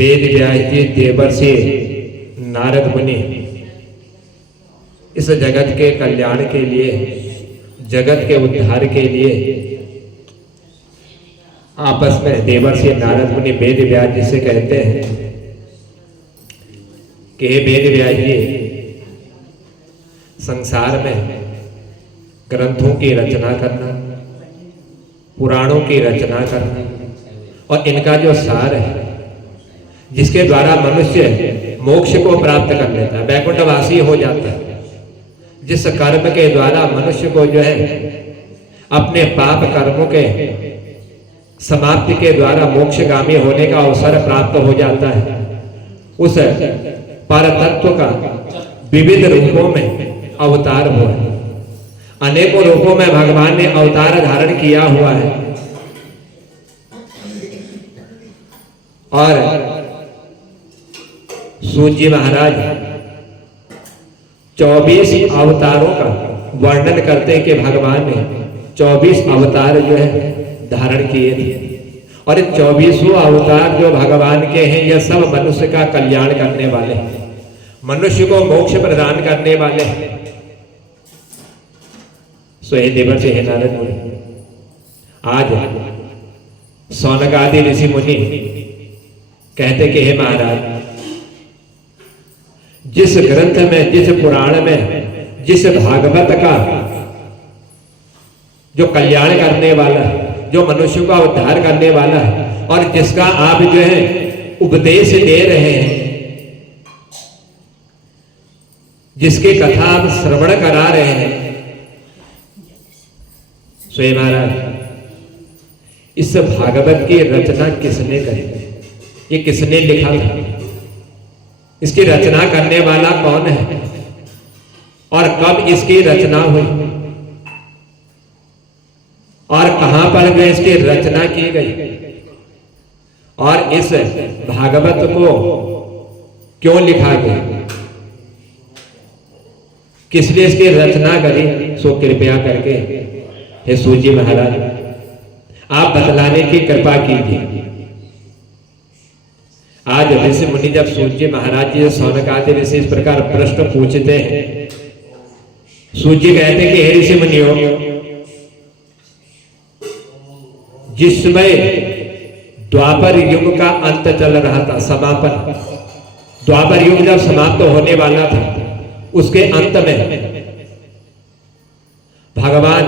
वेद व्यास जी देवर्षि नारद मुनि इस जगत के कल्याण के लिए, जगत के उद्धार के लिए आपस में देवर्षि नारद मुनि वेद व्यास जी से कहते हैं कि हे वेद व्यास जी, संसार में ग्रंथों की रचना करना, पुराणों की रचना करना और इनका जो सार है जिसके द्वारा मनुष्य मोक्ष को प्राप्त कर लेता है, वैकुंठवासी हो जाता है, जिस कर्म के द्वारा मनुष्य को जो है अपने पाप कर्मों के समाप्ति के द्वारा मोक्षगामी होने का अवसर प्राप्त हो जाता है, उस परतत्व का विविध रूपों में अवतार हुआ है। अनेकों रूपों में भगवान ने अवतार धारण किया हुआ है और सूत जी महाराज 24 अवतारों का वर्णन करते हैं कि भगवान ने 24 अवतार जो है धारण किए थे और ये 24 अवतार जो भगवान के हैं यह सब मनुष्य का कल्याण करने वाले हैं, मनुष्य को मोक्ष प्रदान करने वाले हैं। सो हे देवर्षि हे नारद मुनि, आज सौनक आदि ऋषि मुनि कहते कि हे महाराज, जिस ग्रंथ में, जिस पुराण में, जिस भागवत का जो कल्याण करने वाला है, जो मनुष्य का उद्धार करने वाला है और जिसका आप जो है उपदेश दे रहे हैं, जिसकी कथा आप श्रवण करा रहे हैं, स्वयं महाराज इस भागवत की रचना किसने करी, ये किसने लिखा था, इसकी रचना करने वाला कौन है और कब इसकी रचना हुई और कहां पर जो इसकी रचना की गई और इस भागवत को क्यों लिखा गया, किस लिए इसकी रचना करी, सो कृपया करके हे सूत जी महाराज आप बतलाने की कृपा कीजिए। आज ऋषि मुनि जब सूत जी महाराज जी सौनक आदि ऋषि इस प्रकार प्रश्न पूछते हैं, सूत जी कहते हैं कि हे ऋषि मुनियों, जिस समय द्वापर युग का अंत चल रहा था, समापन, द्वापर युग जब समाप्त होने वाला था, उसके अंत में भगवान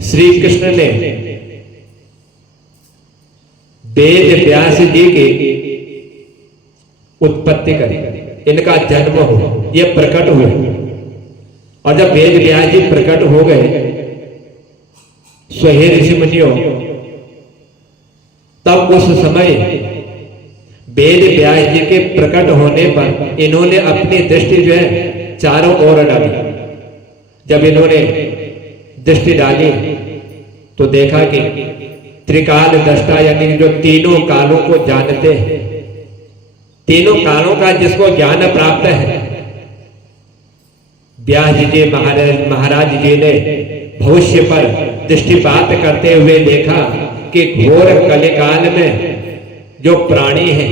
श्री कृष्ण ने वेद व्यास जी की उत्पत्ति करी, इनका जन्म हो, ये प्रकट हुए और जब वेद व्यास जी प्रकट हो गए हे ऋषि मुनियों, तब उस समय वेद व्यास जी के प्रकट होने पर इन्होंने अपनी दृष्टि जो है चारों ओर डाली। जब इन्होंने दृष्टि डाली तो देखा कि त्रिकाल दृष्टा यानी जो तीनों कालों को जानते हैं, तीनों कालों का जिसको ज्ञान प्राप्त है, व्यास जी महाराज जी ने भविष्य पर दृष्टिपात करते हुए देखा कि घोर कलिकाल में जो प्राणी है,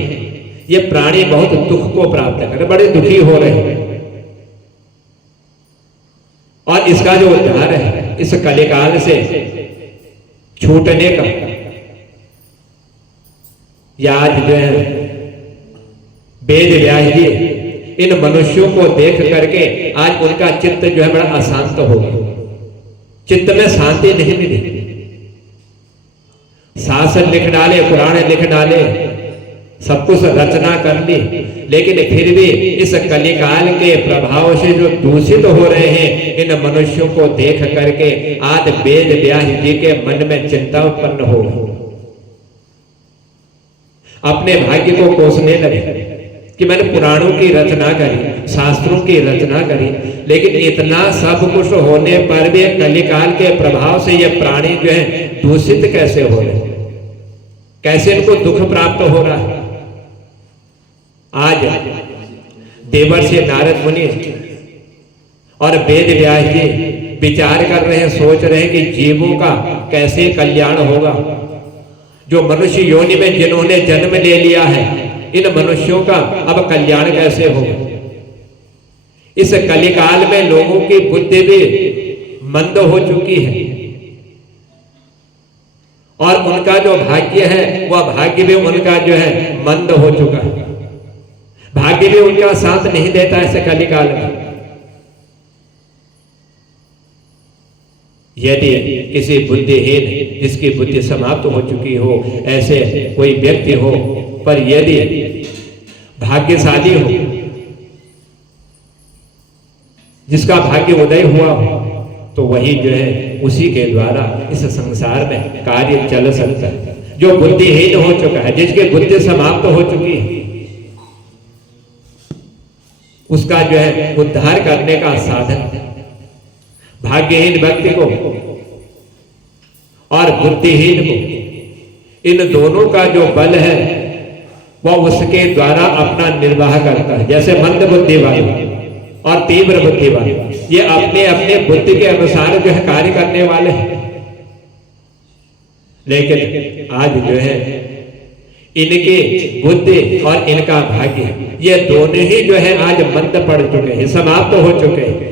ये प्राणी बहुत दुख को प्राप्त कर रहे, बड़े दुखी हो रहे हैं और इसका जो उद्धार है इस कलिकाल से छूटने का, आज जो है वेद व्यास जी इन मनुष्यों को देख करके आज उनका चित्त जो है बड़ा अशांत हो गया, चित्त में शांति नहीं मिली। शास्त्र लिख डाले, पुराण लिख डाले, सब कुछ रचना कर ली, लेकिन फिर भी इस कलिकाल के प्रभाव से जो दूषित हो रहे हैं, इन मनुष्यों को देख करके आज वेद व्यास जी के मन में चिंता उत्पन्न हो गई। अपने भाग्य को कोसने लगे कि मैंने पुराणों की रचना करी, शास्त्रों की रचना करी, लेकिन इतना सब कुछ होने पर भी कलिकाल के प्रभाव से ये प्राणी जो है दूषित कैसे हो रहे, कैसे इनको दुख प्राप्त हो रहा है। आज देवर्षि नारद मुनि और वेद व्यास जी विचार कर रहे हैं, सोच रहे हैं कि जीवों का कैसे कल्याण होगा, जो मनुष्य योनि में जिन्होंने जन्म ले लिया है, इन मनुष्यों का अब कल्याण कैसे होगा? इस कलिकाल में लोगों की बुद्धि भी मंद हो चुकी है और उनका जो भाग्य है वह भाग्य भी उनका जो है मंद हो चुका है। भाग्य भी उनका साथ नहीं देता ऐसे कलिकाल में। यदि किसी बुद्धिहीन जिसकी बुद्धि समाप्त हो चुकी हो, ऐसे कोई व्यक्ति हो, पर यदि भाग्यशाली हो, जिसका भाग्य उदय हुआ हो, तो वही जो है उसी के द्वारा इस संसार में कार्य चल सकता है। जो बुद्धिहीन हो चुका है, जिसकी बुद्धि समाप्त हो चुकी है, उसका जो है उद्धार करने का साधन भाग्यहीन व्यक्ति को और बुद्धिहीन को, इन दोनों का जो बल है वह उसके द्वारा अपना निर्वाह करता है। जैसे मंद बुद्धि वाले और तीव्र बुद्धि वाले, ये अपने अपने बुद्धि के अनुसार जो है कार्य करने वाले हैं। लेकिन आज जो है इनकी बुद्धि और इनका भाग्य, ये दोनों ही जो है आज मंद पड़ चुके हैं, समाप्त हो चुके हैं।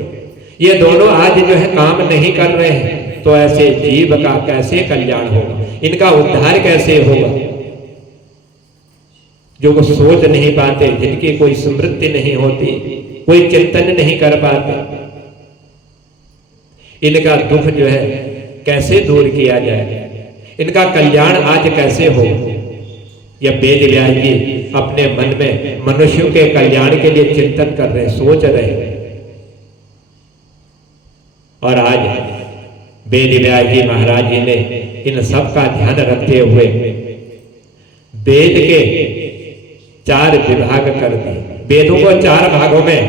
ये दोनों आज जो है काम नहीं कर रहे हैं, तो ऐसे जीव का कैसे कल्याण होगा? इनका उद्धार कैसे होगा? जो वो सोच नहीं पाते, जिनकी कोई स्मृति नहीं होती, कोई चिंतन नहीं कर पाते, इनका दुख जो है कैसे दूर किया जाए? इनका कल्याण आज कैसे हो? यह वेद व्यास जी अपने मन में मनुष्यों के कल्याण के लिए चिंतन कर रहे, सोच रहे। और आज वेद व्यास जी महाराज जी ने इन सब का ध्यान रखते हुए वेद के 4 विभाग कर दिए। वेदों को 4 भागों में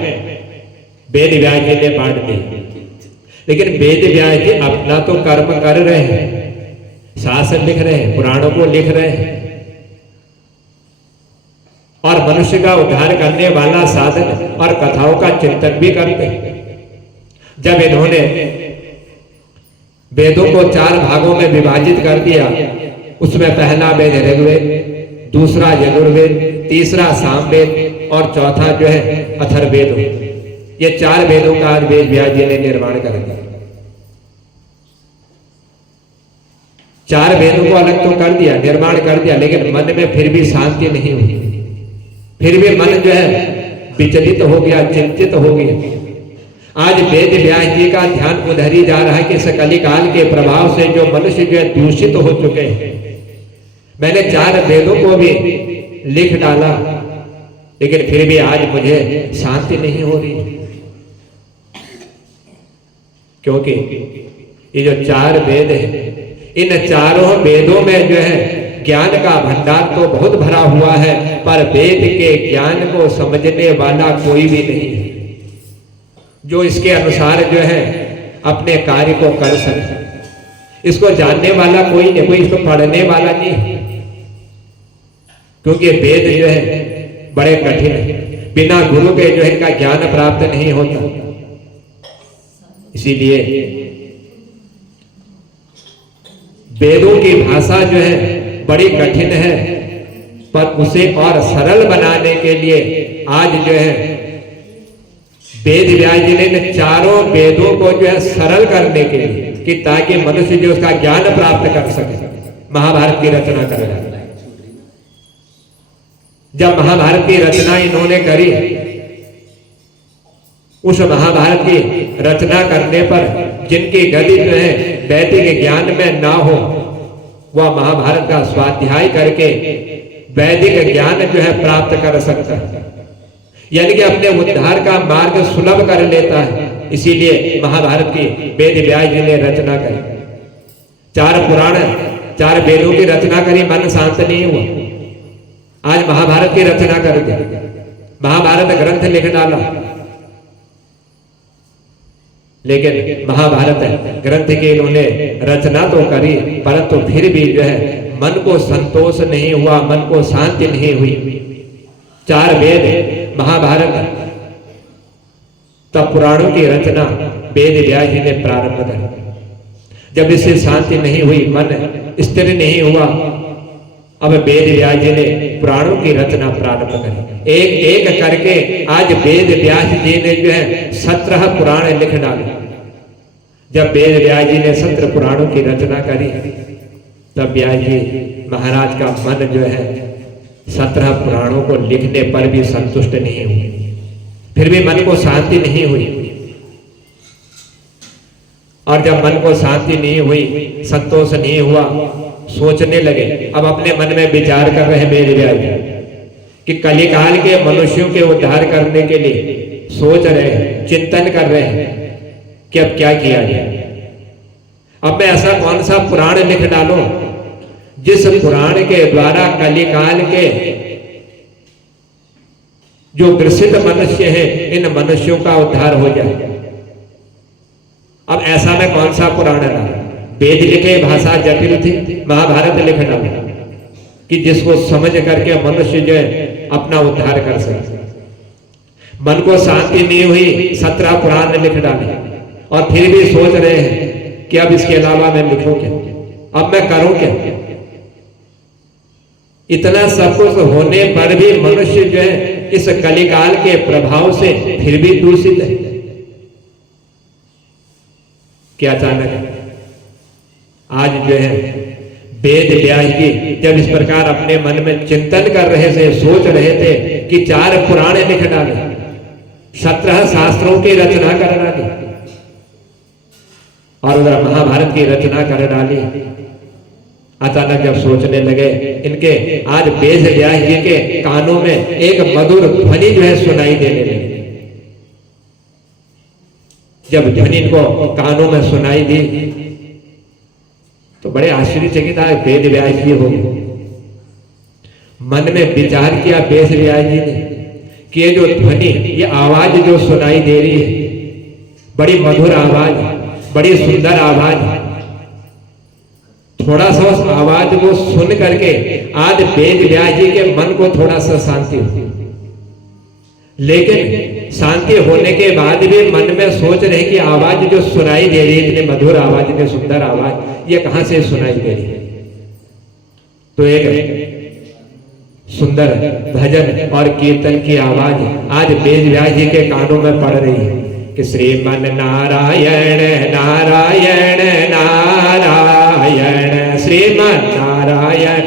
वेद व्यास जी ने बांट दिए। लेकिन वेद व्यास जी अपना तो कर्म कर रहे हैं, शास्त्र लिख रहे हैं, पुराणों को लिख रहे हैं और मनुष्य का उद्धार करने वाला साधन और कथाओं का चिंतन भी करते हैं। जब इन्होंने वेदों को 4 भागों में विभाजित कर दिया, उसमें पहला वेद ऋग्वेद, दूसरा यजुर्वेद, तीसरा सामवेद और चौथा जो है अथर्ववेद, ये 4 वेदों का आज वेद व्यास जी ने निर्माण कर दिया। 4 वेदों को अलग तो कर दिया, निर्माण कर दिया, लेकिन मन में फिर भी शांति नहीं हुई। फिर भी मन जो है विचलित हो गया, चिंतित हो गया। आज वेद व्यास जी का ध्यान उधर ही जा रहा है कि इस कलिकाल के प्रभाव से जो मनुष्य जो है दूषित हो चुके हैं। मैंने 4 वेदों को भी लिख डाला, लेकिन फिर भी आज मुझे शांति नहीं हो रही, क्योंकि ये जो 4 वेद है, इन चारों वेदों में जो है ज्ञान का भंडार तो बहुत भरा हुआ है, पर वेद के ज्ञान को समझने वाला कोई भी नहीं है जो इसके अनुसार जो है अपने कार्य को कर सके। इसको जानने वाला कोई नहीं, कोई इसको पढ़ने वाला नहीं, क्योंकि वेद जो है बड़े कठिन है, बिना गुरु के जो है इनका ज्ञान प्राप्त नहीं होता। इसीलिए वेदों की भाषा जो है बड़ी कठिन है, पर उसे और सरल बनाने के लिए आज जो है वेद व्यास जी ने 4 वेदों को जो है सरल करने के लिए, कि ताकि मनुष्य जो उसका ज्ञान प्राप्त कर सके, महाभारत की रचना कर रहा है। जब महाभारत की रचना इन्होंने करी, उस महाभारत की रचना करने पर जिनकी गति जो है वैदिक ज्ञान में ना हो, वह महाभारत का स्वाध्याय करके वैदिक ज्ञान जो है प्राप्त कर सकता है, यानी कि अपने उद्धार का मार्ग सुलभ कर लेता है। इसीलिए महाभारत की वेद व्यास जी ने रचना करी, 4 पुराण 4 वेदों की रचना करी, मन शांत नहीं हुआ। आज महाभारत की रचना कर दी, महाभारत ग्रंथ लिख डाला, लेकिन महाभारत ग्रंथ की इन्होंने रचना तो करी, परंतु फिर भी जो है मन को संतोष नहीं हुआ, मन को शांति नहीं हुई। 4 वेद महाभारत, तब पुराणों की रचना वेद व्यास जी ने प्रारंभ करी। जब इससे शांति नहीं हुई, मन स्थिर नहीं हुआ, अब वेद व्यास जी ने पुराणों की रचना प्रारंभ करी। एक एक करके आज वेद व्यास जी ने जो है 17 पुराण लिख डाले। जब वेद व्यास जी ने 17 पुराणों की रचना करी तब व्यास जी महाराज का मन जो है 17 पुराणों को लिखने पर भी संतुष्ट नहीं हुई, फिर भी मन को शांति नहीं हुई। और जब मन को शांति नहीं हुई, संतोष नहीं हुआ, सोचने लगे। अब अपने मन में विचार कर रहे हैं वेद व्यास कि कलिकाल के मनुष्यों के उद्धार करने के लिए सोच रहे हैं, चिंतन कर रहे हैं कि अब क्या किया जाए। अब मैं ऐसा कौन सा पुराण लिख डालूं जिस पुराण के द्वारा कलिकाल के जो ग्रसित मनुष्य हैं इन मनुष्यों का उद्धार हो जाए। अब ऐसा मैं कौन सा पुराण डालूं? वेद लिखे भाषा जटिल थी, महाभारत लिख डाला कि जिसको समझ करके मनुष्य जो है अपना उद्धार कर सके। मन को शांति नहीं हुई, 17 पुराण लिख डाले और फिर भी सोच रहे हैं कि अब इसके अलावा मैं लिखूं क्या, अब मैं करूं क्या। इतना सब कुछ होने पर भी मनुष्य जो है इस कलिकाल के प्रभाव से फिर भी दूषित है। क्या अचानक आज जो है वेद व्यास जी जब इस प्रकार अपने मन में चिंतन कर रहे थे, सोच रहे थे कि 4 पुराण लिख डाले, 17 शास्त्रों की रचना कर डाली और उधर महाभारत की रचना कर डाली। अचानक जब सोचने लगे, इनके आज वेद व्यास जी के कानों में एक मधुर ध्वनि जो है सुनाई देने लगी। जब ध्वनि इनको कानों में सुनाई दी तो बड़े आश्चर्यचकित आए वेद व्यास जी हो। मन में विचार किया वेद व्यास जी ने कि ये जो ध्वनि, ये आवाज जो सुनाई दे रही है, बड़ी मधुर आवाज, बड़ी सुंदर आवाज। थोड़ा सा उस आवाज को सुन करके आज वेद व्यास जी के मन को थोड़ा सा शांति हुई। लेकिन शांति होने के बाद भी मन में सोच रहे कि आवाज जो सुनाई दे रही है, इतनी मधुर आवाज, इतनी सुंदर आवाज, ये कहां से सुनाई दे रही है। तो एक सुंदर भजन और कीर्तन की आवाज आज वेद व्यास जी के कानों में पड़ रही है कि श्रीमन नारायण नारायण नारायण, श्रीमन नारायण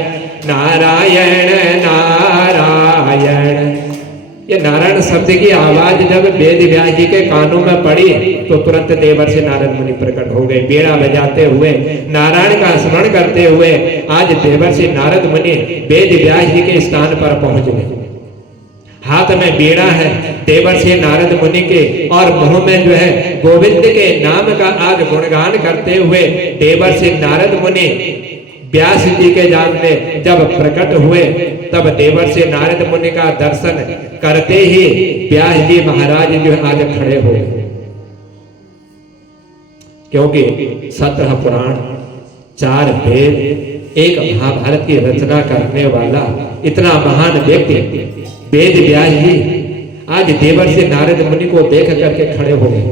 नारायण नारायण। ये नारायण शब्द की आवाज जब वेद व्यास जी के कानों में पड़ी तो तुरंत देवर्षि नारद मुनि प्रकट हो गए। बीड़ा बजाते हुए, नारायण का स्मरण करते हुए आज देवर्षि नारद मुनि वेद व्यास जी के स्थान पर पहुंच गए। हाथ में बीड़ा है देवर्षि नारद मुनि के और मुंह में जो है गोविंद के नाम का आज गुणगान करते हुए देवर्षि नारद मुनि व्यास जी के सामने जब प्रकट हुए तब देवर्षि नारद मुनि का दर्शन करते ही व्यास जी महाराज जो आज खड़े हो गए। क्योंकि 17 पुराण, 4 वेद, एक महाभारत की रचना करने वाला इतना महान व्यक्ति वेद व्यास जी आज देवर्षि नारद मुनि को देख करके खड़े हो गए।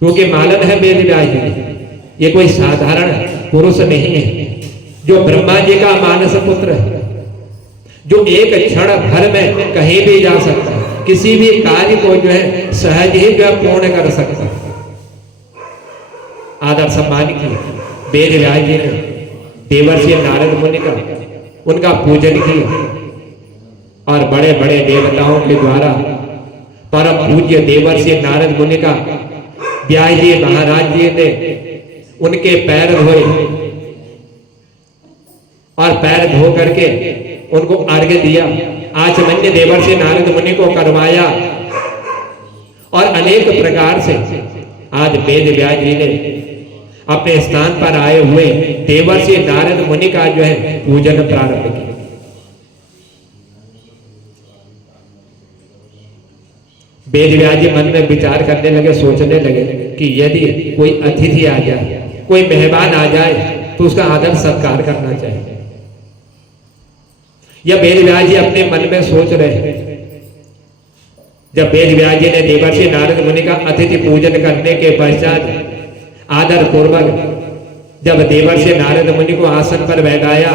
क्योंकि मालन है वेद व्यास जी, ये कोई साधारण पुरुष नहीं है, जो ब्रह्मा जी का मानस पुत्र है, जो एक क्षण भर में कहीं भी जा सकता है, किसी भी कार्य को जो है सहज ही जो पूर्ण कर सकता है। आदर सम्मान किया वेद व्यास जी ने, देवर्षि नारद मुनि का उनका पूजन किया और बड़े बड़े देवताओं के द्वारा परम पूज्य देवर्षि नारद मुनि का व्यास जी महाराज जी ने उनके पैर धोए और पैर धो करके उनको अर्घ्य दिया, आचमन्य देवर्षि नारद मुनि को करवाया और अनेक प्रकार से आज वेद व्यास जी ने अपने स्थान पर आए हुए देवर्षि नारद मुनि का जो है पूजन प्रारंभ किया। वेद व्यास जी मन में विचार करने लगे, सोचने लगे कि यदि कोई अतिथि आ जाए, कोई मेहमान आ जाए तो उसका आदर सत्कार करना चाहिए। यह वेद व्यास जी अपने मन में सोच रहे हैं। जब वेद व्यास जी ने देवर्षि नारद मुनि का अतिथि पूजन करने के पश्चात आदर पूर्वक जब देवर्षि नारद मुनि को आसन पर बैठाया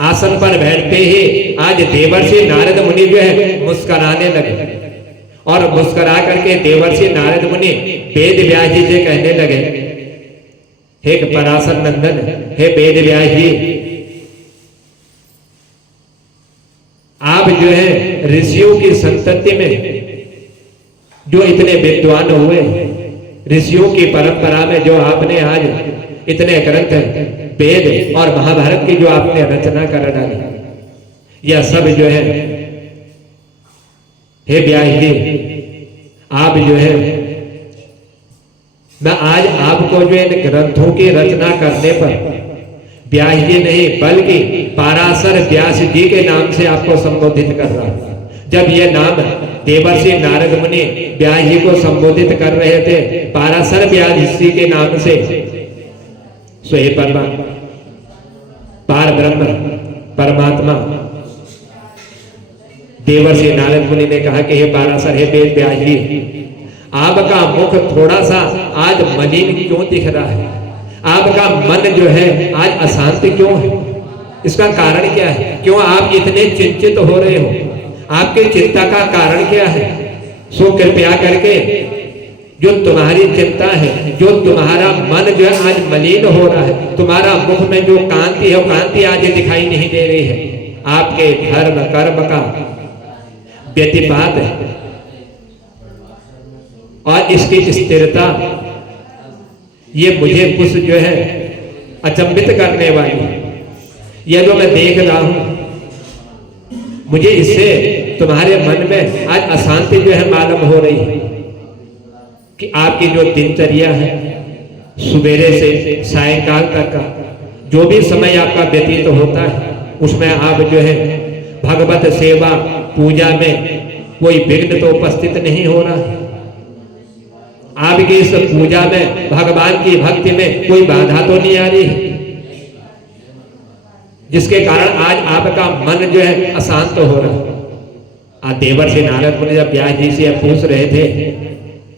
आसन पर बैठते ही आज देवर्षि नारद मुनि जो है मुस्कुराने लगे और मुस्कुरा करके देवर्षि नारद मुनि वेद व्यास जी से कहने लगे, हे पराशर नंदन, हे वेद व्यास जी, आप जो है ऋषियों की संतति में जो इतने विद्वान हुए, ऋषियों की परंपरा में जो आपने आज इतने ग्रंथ वेद और महाभारत की जो आपने रचना कर डाली, यह सब जो है, हे व्यास जी, आप जो है, मैं आज आपको जो इन ग्रंथों की रचना करने पर व्यास जी नहीं बल्कि पाराशर व्यास जी के नाम से आपको संबोधित कर रहा हूं। जब ये नाम देवर्षि नारद मुनि व्यास जी को संबोधित कर रहे थे पाराशर व्यास जी के नाम से, सो हे पार ब्रह्म परमात्मा देवर्षि नारद मुनि ने कहा कि हे पाराशर, हे वेद व्यास जी, आपका मुख थोड़ा सा आज मलिन क्यों दिख रहा है? आपका मन जो है आज अशांत क्यों है? इसका कारण क्या है? क्यों आप इतने चिंतित हो रहे हो? आपके चिंता का कारण क्या है? सो कृपया करके जो तुम्हारी चिंता है, जो तुम्हारा मन जो है आज मलिन हो रहा है, तुम्हारा मुख में जो कांति है वो कांति आज दिखाई नहीं दे रही है, आपके धर्म कर्म का व्यतिपात है और इसकी स्थिरता, ये मुझे कुछ जो है अचंभित करने वाली, यह जो मैं देख रहा हूं, मुझे इससे तुम्हारे मन में आज अशांति जो है मालूम हो रही है कि आपकी जो दिनचर्या है, सुबेरे से सायंकाल तक का जो भी समय आपका व्यतीत होता है, उसमें आप जो है भगवत सेवा पूजा में कोई विघ्न तो उपस्थित नहीं हो रहा है। आपकी इस पूजा में, भगवान की भक्ति में कोई बाधा तो नहीं आ रही है, जिसके कारण आज आपका मन जो है अशांत हो रहा है। आज देवर्षि नारद मुनि जब व्यास जी से पूछ रहे थे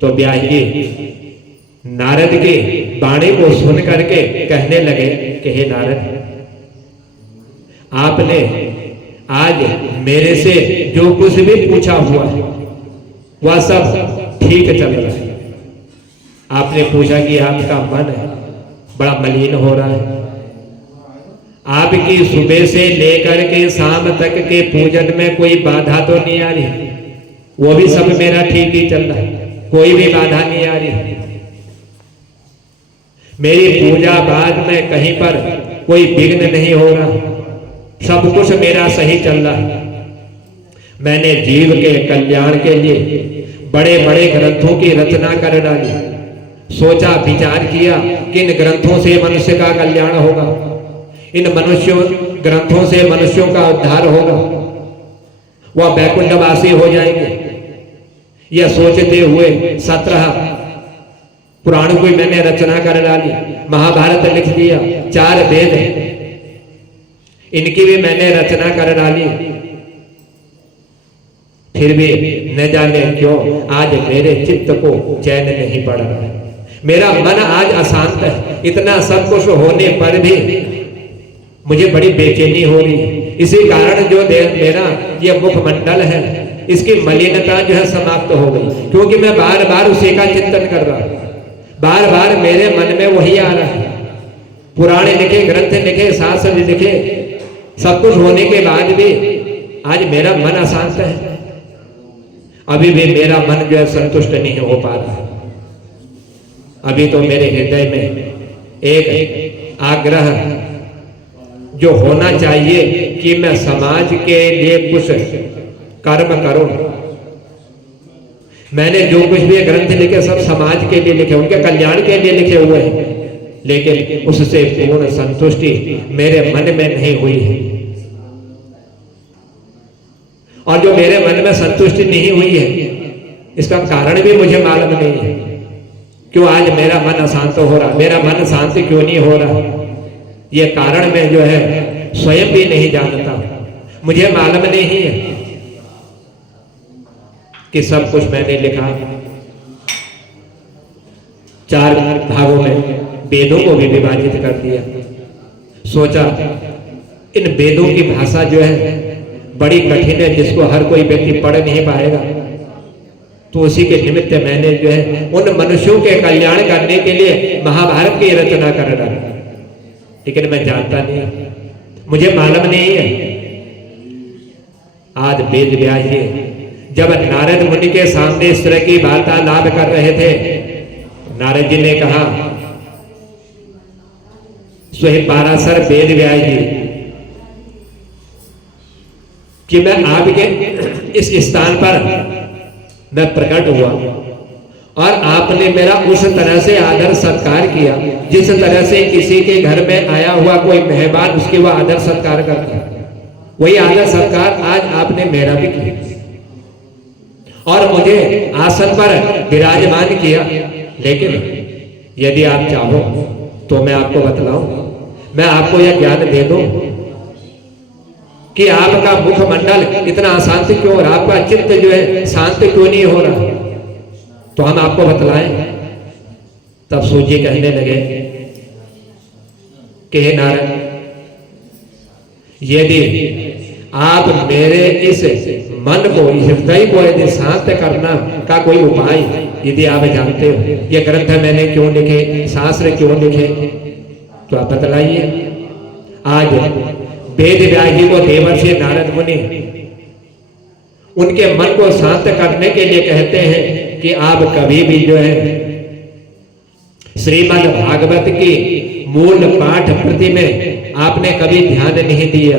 तो व्यास जी नारद की वाणी को सुन करके कहने लगे कि हे नारद, आपने आज मेरे से जो कुछ भी पूछा हुआ है वह सब ठीक चल रहा है। आपने पूछा कि आपका मन है बड़ा मलिन हो रहा है, आपकी सुबह से लेकर के शाम तक के पूजन में कोई बाधा तो नहीं आ रही, वो भी सब मेरा ठीक ही चल रहा है, कोई भी बाधा नहीं आ रही। मेरी पूजा बाद में कहीं पर कोई विघ्न नहीं हो रहा, सब कुछ मेरा सही चल रहा है। मैंने जीव के कल्याण के लिए बड़े बड़े ग्रंथों की रचना कर डाली, सोचा विचार किया कि इन ग्रंथों से मनुष्य का कल्याण होगा, इन मनुष्यों ग्रंथों से मनुष्यों का उद्धार होगा, वह वैकुंठवासी हो जाएंगे। यह सोचते हुए 17 पुराणों की मैंने रचना कर डाली, महाभारत लिख दिया, 4 वेद इनकी भी मैंने रचना कर डाली, फिर भी न जाने क्यों आज मेरे चित्त को चैन नहीं पड़ रहा है, मेरा मन आज अशांत है। इतना सब कुछ होने पर भी मुझे बड़ी बेचैनी हो रही है। इसी कारण जो मेरा ये मुखमंडल है, इसकी मलिनता जो है समाप्त हो गई, क्योंकि मैं बार बार उसी का चिंतन कर रहा हूं, बार बार मेरे मन में वही आ रहा है। पुराणे लिखे, ग्रंथ लिखे, शास्त्र लिखे, सब कुछ होने के बाद भी आज मेरा मन अशांत है, अभी भी मेरा मन जो है संतुष्ट नहीं हो पा रहा। अभी तो मेरे हृदय में एक आग्रह जो होना चाहिए कि मैं समाज के लिए कुछ कर्म करूं। मैंने जो कुछ भी ग्रंथ लिखे सब समाज के लिए लिखे, उनके कल्याण के लिए लिखे हुए हैं, लेकिन उससे पूर्ण संतुष्टि मेरे मन में नहीं हुई है। और जो मेरे मन में संतुष्टि नहीं हुई है, इसका कारण भी मुझे मालूम नहीं है, क्यों आज मेरा मन अशांत हो रहा, मेरा मन शांत क्यों नहीं हो रहा, ये कारण मैं जो है स्वयं भी नहीं जानता। मुझे मालूम नहीं है कि सब कुछ मैंने लिखा 4 भागों में, वेदों को भी विभाजित कर दिया, सोचा इन वेदों की भाषा जो है बड़ी कठिन है, जिसको हर कोई व्यक्ति पढ़ नहीं पाएगा। तो उसी के निमित्त मैंने जो है उन मनुष्यों के कल्याण करने के लिए महाभारत की रचना कर डाली, लेकिन मैं जानता नहीं, मुझे मालूम नहीं है। आज वेद व्यास जी जब नारद मुनि के सामने इस तरह की वार्तालाप कर रहे थे, नारद जी ने कहा, स्वयं पाराशर वेद व्यास जी, कि मैं आपके इस स्थान पर मैं प्रकट हुआ और आपने मेरा उस तरह से आदर सत्कार किया जिस तरह से किसी के घर में आया हुआ कोई मेहमान उसकी वह आदर सत्कार करता है, वही आदर सत्कार आज आपने मेरा भी किया और मुझे आसन पर विराजमान किया। लेकिन यदि आप चाहो तो मैं आपको बतलाऊं, मैं आपको यह ज्ञान दे दूं कि आपका मुखमंडल इतना अशांत क्यों हो रहा, आपका चित्त जो है शांत क्यों नहीं हो रहा, तो हम आपको बतलाएं। तब सूर्य कहने लगे कि हे नारद, यदि आप मेरे इस मन को, इस हृदय को यदि शांत करना का कोई उपाय यदि आप जानते हो, ये ग्रंथ मैंने क्यों लिखे, शास्त्र क्यों लिखे, तो आप बतलाइए। आज वेद व्यास जी को देवर्षि नारद मुनि उनके मन को शांत करने के लिए कहते हैं कि आप कभी भी जो है श्रीमद् भागवत की मूल पाठ प्रति में आपने कभी ध्यान नहीं दिया।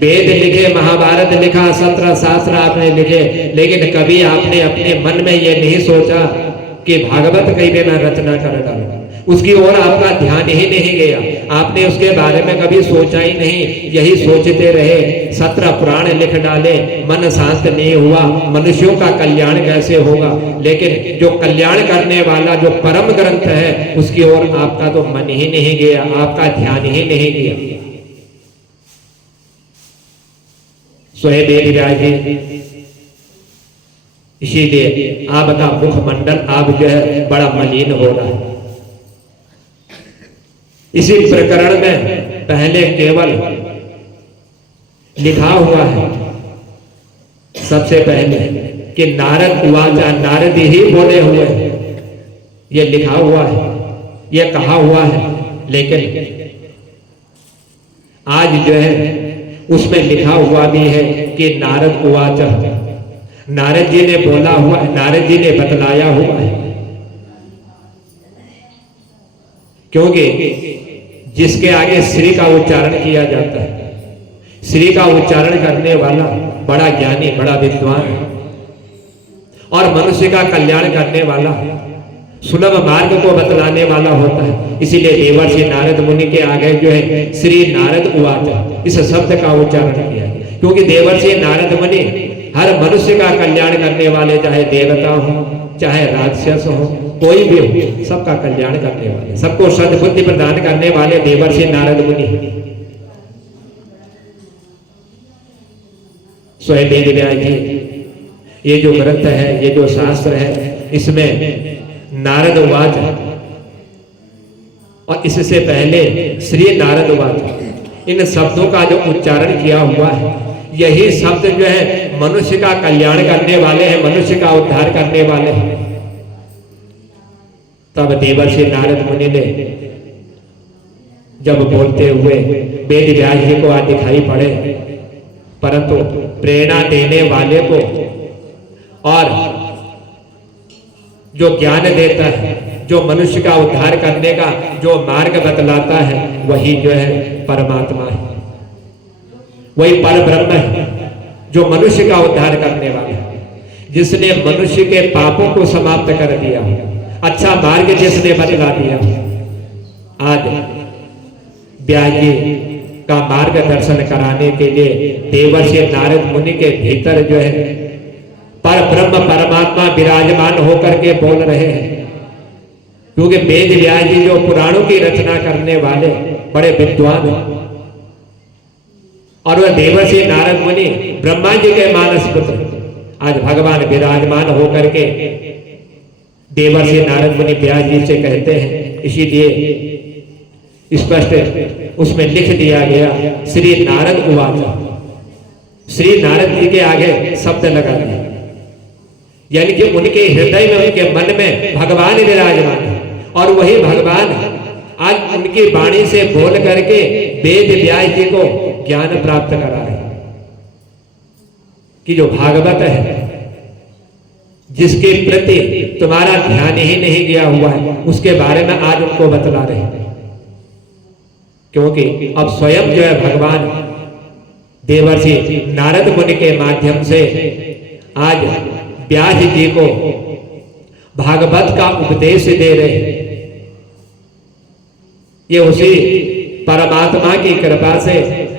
वेद लिखे, महाभारत लिखा, 17 शास्त्र आपने लिखे, लेकिन कभी आपने अपने मन में यह नहीं सोचा कि भागवत कहीं भी मैं रचना कर डालूं, उसकी ओर आपका ध्यान ही नहीं गया, आपने उसके बारे में कभी सोचा ही नहीं। यही सोचते रहे, 17 पुराण लिख डाले, मन शांत नहीं हुआ, मनुष्यों का कल्याण कैसे होगा। लेकिन जो कल्याण करने वाला जो परम ग्रंथ है उसकी ओर आपका तो मन ही नहीं गया, आपका ध्यान ही नहीं गया। स्वयं वेद व्यास जी, इसीलिए आपका मुखमंडल आप जो है बड़ा मलिन हो रहा है। इसी प्रकरण में पहले केवल लिखा हुआ है सबसे पहले कि नारद उवाचा, नारद ही बोले हुए हैं, ये लिखा हुआ है, ये कहा हुआ है। लेकिन आज जो है उसमें लिखा हुआ भी है कि नारद उवाचा, नारद जी ने बोला हुआ है, नारद जी ने बतलाया हुआ है। क्योंकि जिसके आगे श्री का उच्चारण किया जाता है, श्री का उच्चारण करने वाला बड़ा ज्ञानी, बड़ा विद्वान और मनुष्य का कल्याण करने वाला, सुलभ मार्ग को बतलाने वाला होता है। इसीलिए देवर्षि नारद मुनि के आगे जो है श्री नारद उवाच इस शब्द का उच्चारण किया, क्योंकि देवर्षि नारद मुनि हर मनुष्य का कल्याण करने वाले, चाहे देवता हो चाहे राक्षस हो, कोई भी हो, सबका कल्याण करने वाले, सबको सद्बुद्धि प्रदान करने वाले देवर्षि नारद मुनि। स्वयं वेद व्यास जी, ये जो ग्रंथ है, ये जो शास्त्र है, इसमें नारद उवाच और इससे पहले श्री नारद उवाच, इन शब्दों का जो उच्चारण किया हुआ है, यही शब्द जो है मनुष्य का कल्याण करने वाले हैं, मनुष्य का उद्धार करने वाले हैं। तब देवर्षि नारद मुनि ने जब बोलते हुए वेद व्यास जी को आज दिखाई पड़े, परंतु प्रेरणा देने वाले को और जो ज्ञान देता है, जो मनुष्य का उद्धार करने का जो मार्ग बतलाता है, वही जो है परमात्मा है, वही पर ब्रह्म है, जो मनुष्य का उद्धार करने वाला है, जिसने मनुष्य के पापों को समाप्त कर दिया, अच्छा मार्ग जिसने बतला दिया। आज व्यास जी का मार्गदर्शन कराने के लिए देवर्षि नारद मुनि के भीतर जो है पर ब्रह्म परमात्मा विराजमान होकर के बोल रहे हैं। क्योंकि वेद व्यास जी जो पुराणों की रचना करने वाले बड़े विद्वान हैं, और वह देवर्षि नारद मुनि ब्रह्मा जी के मानस पुत्र, आज भगवान विराजमान होकर के देवर्षि नारद मुनि व्यास जी से कहते हैं। इसीलिए स्पष्ट उसमें लिख दिया गया श्री नारद उवाच। श्री नारद जी के आगे शब्द लगा दिया, यानी कि उनके हृदय में, उनके मन में भगवान विराजमान है। और वही भगवान आज उनकी वाणी से बोल करके वेद व्यास जी को ज्ञान प्राप्त करा रहे हैं कि जो भागवत है, जिसके प्रति तुम्हारा ध्यान ही नहीं गया हुआ है, उसके बारे में आज उनको बतला रहे हैं। क्योंकि अब स्वयं जो है भगवान देवर्षि नारद मुनि के माध्यम से आज व्यास जी को भागवत का उपदेश दे रहे हैं। ये उसी परमात्मा की कृपा से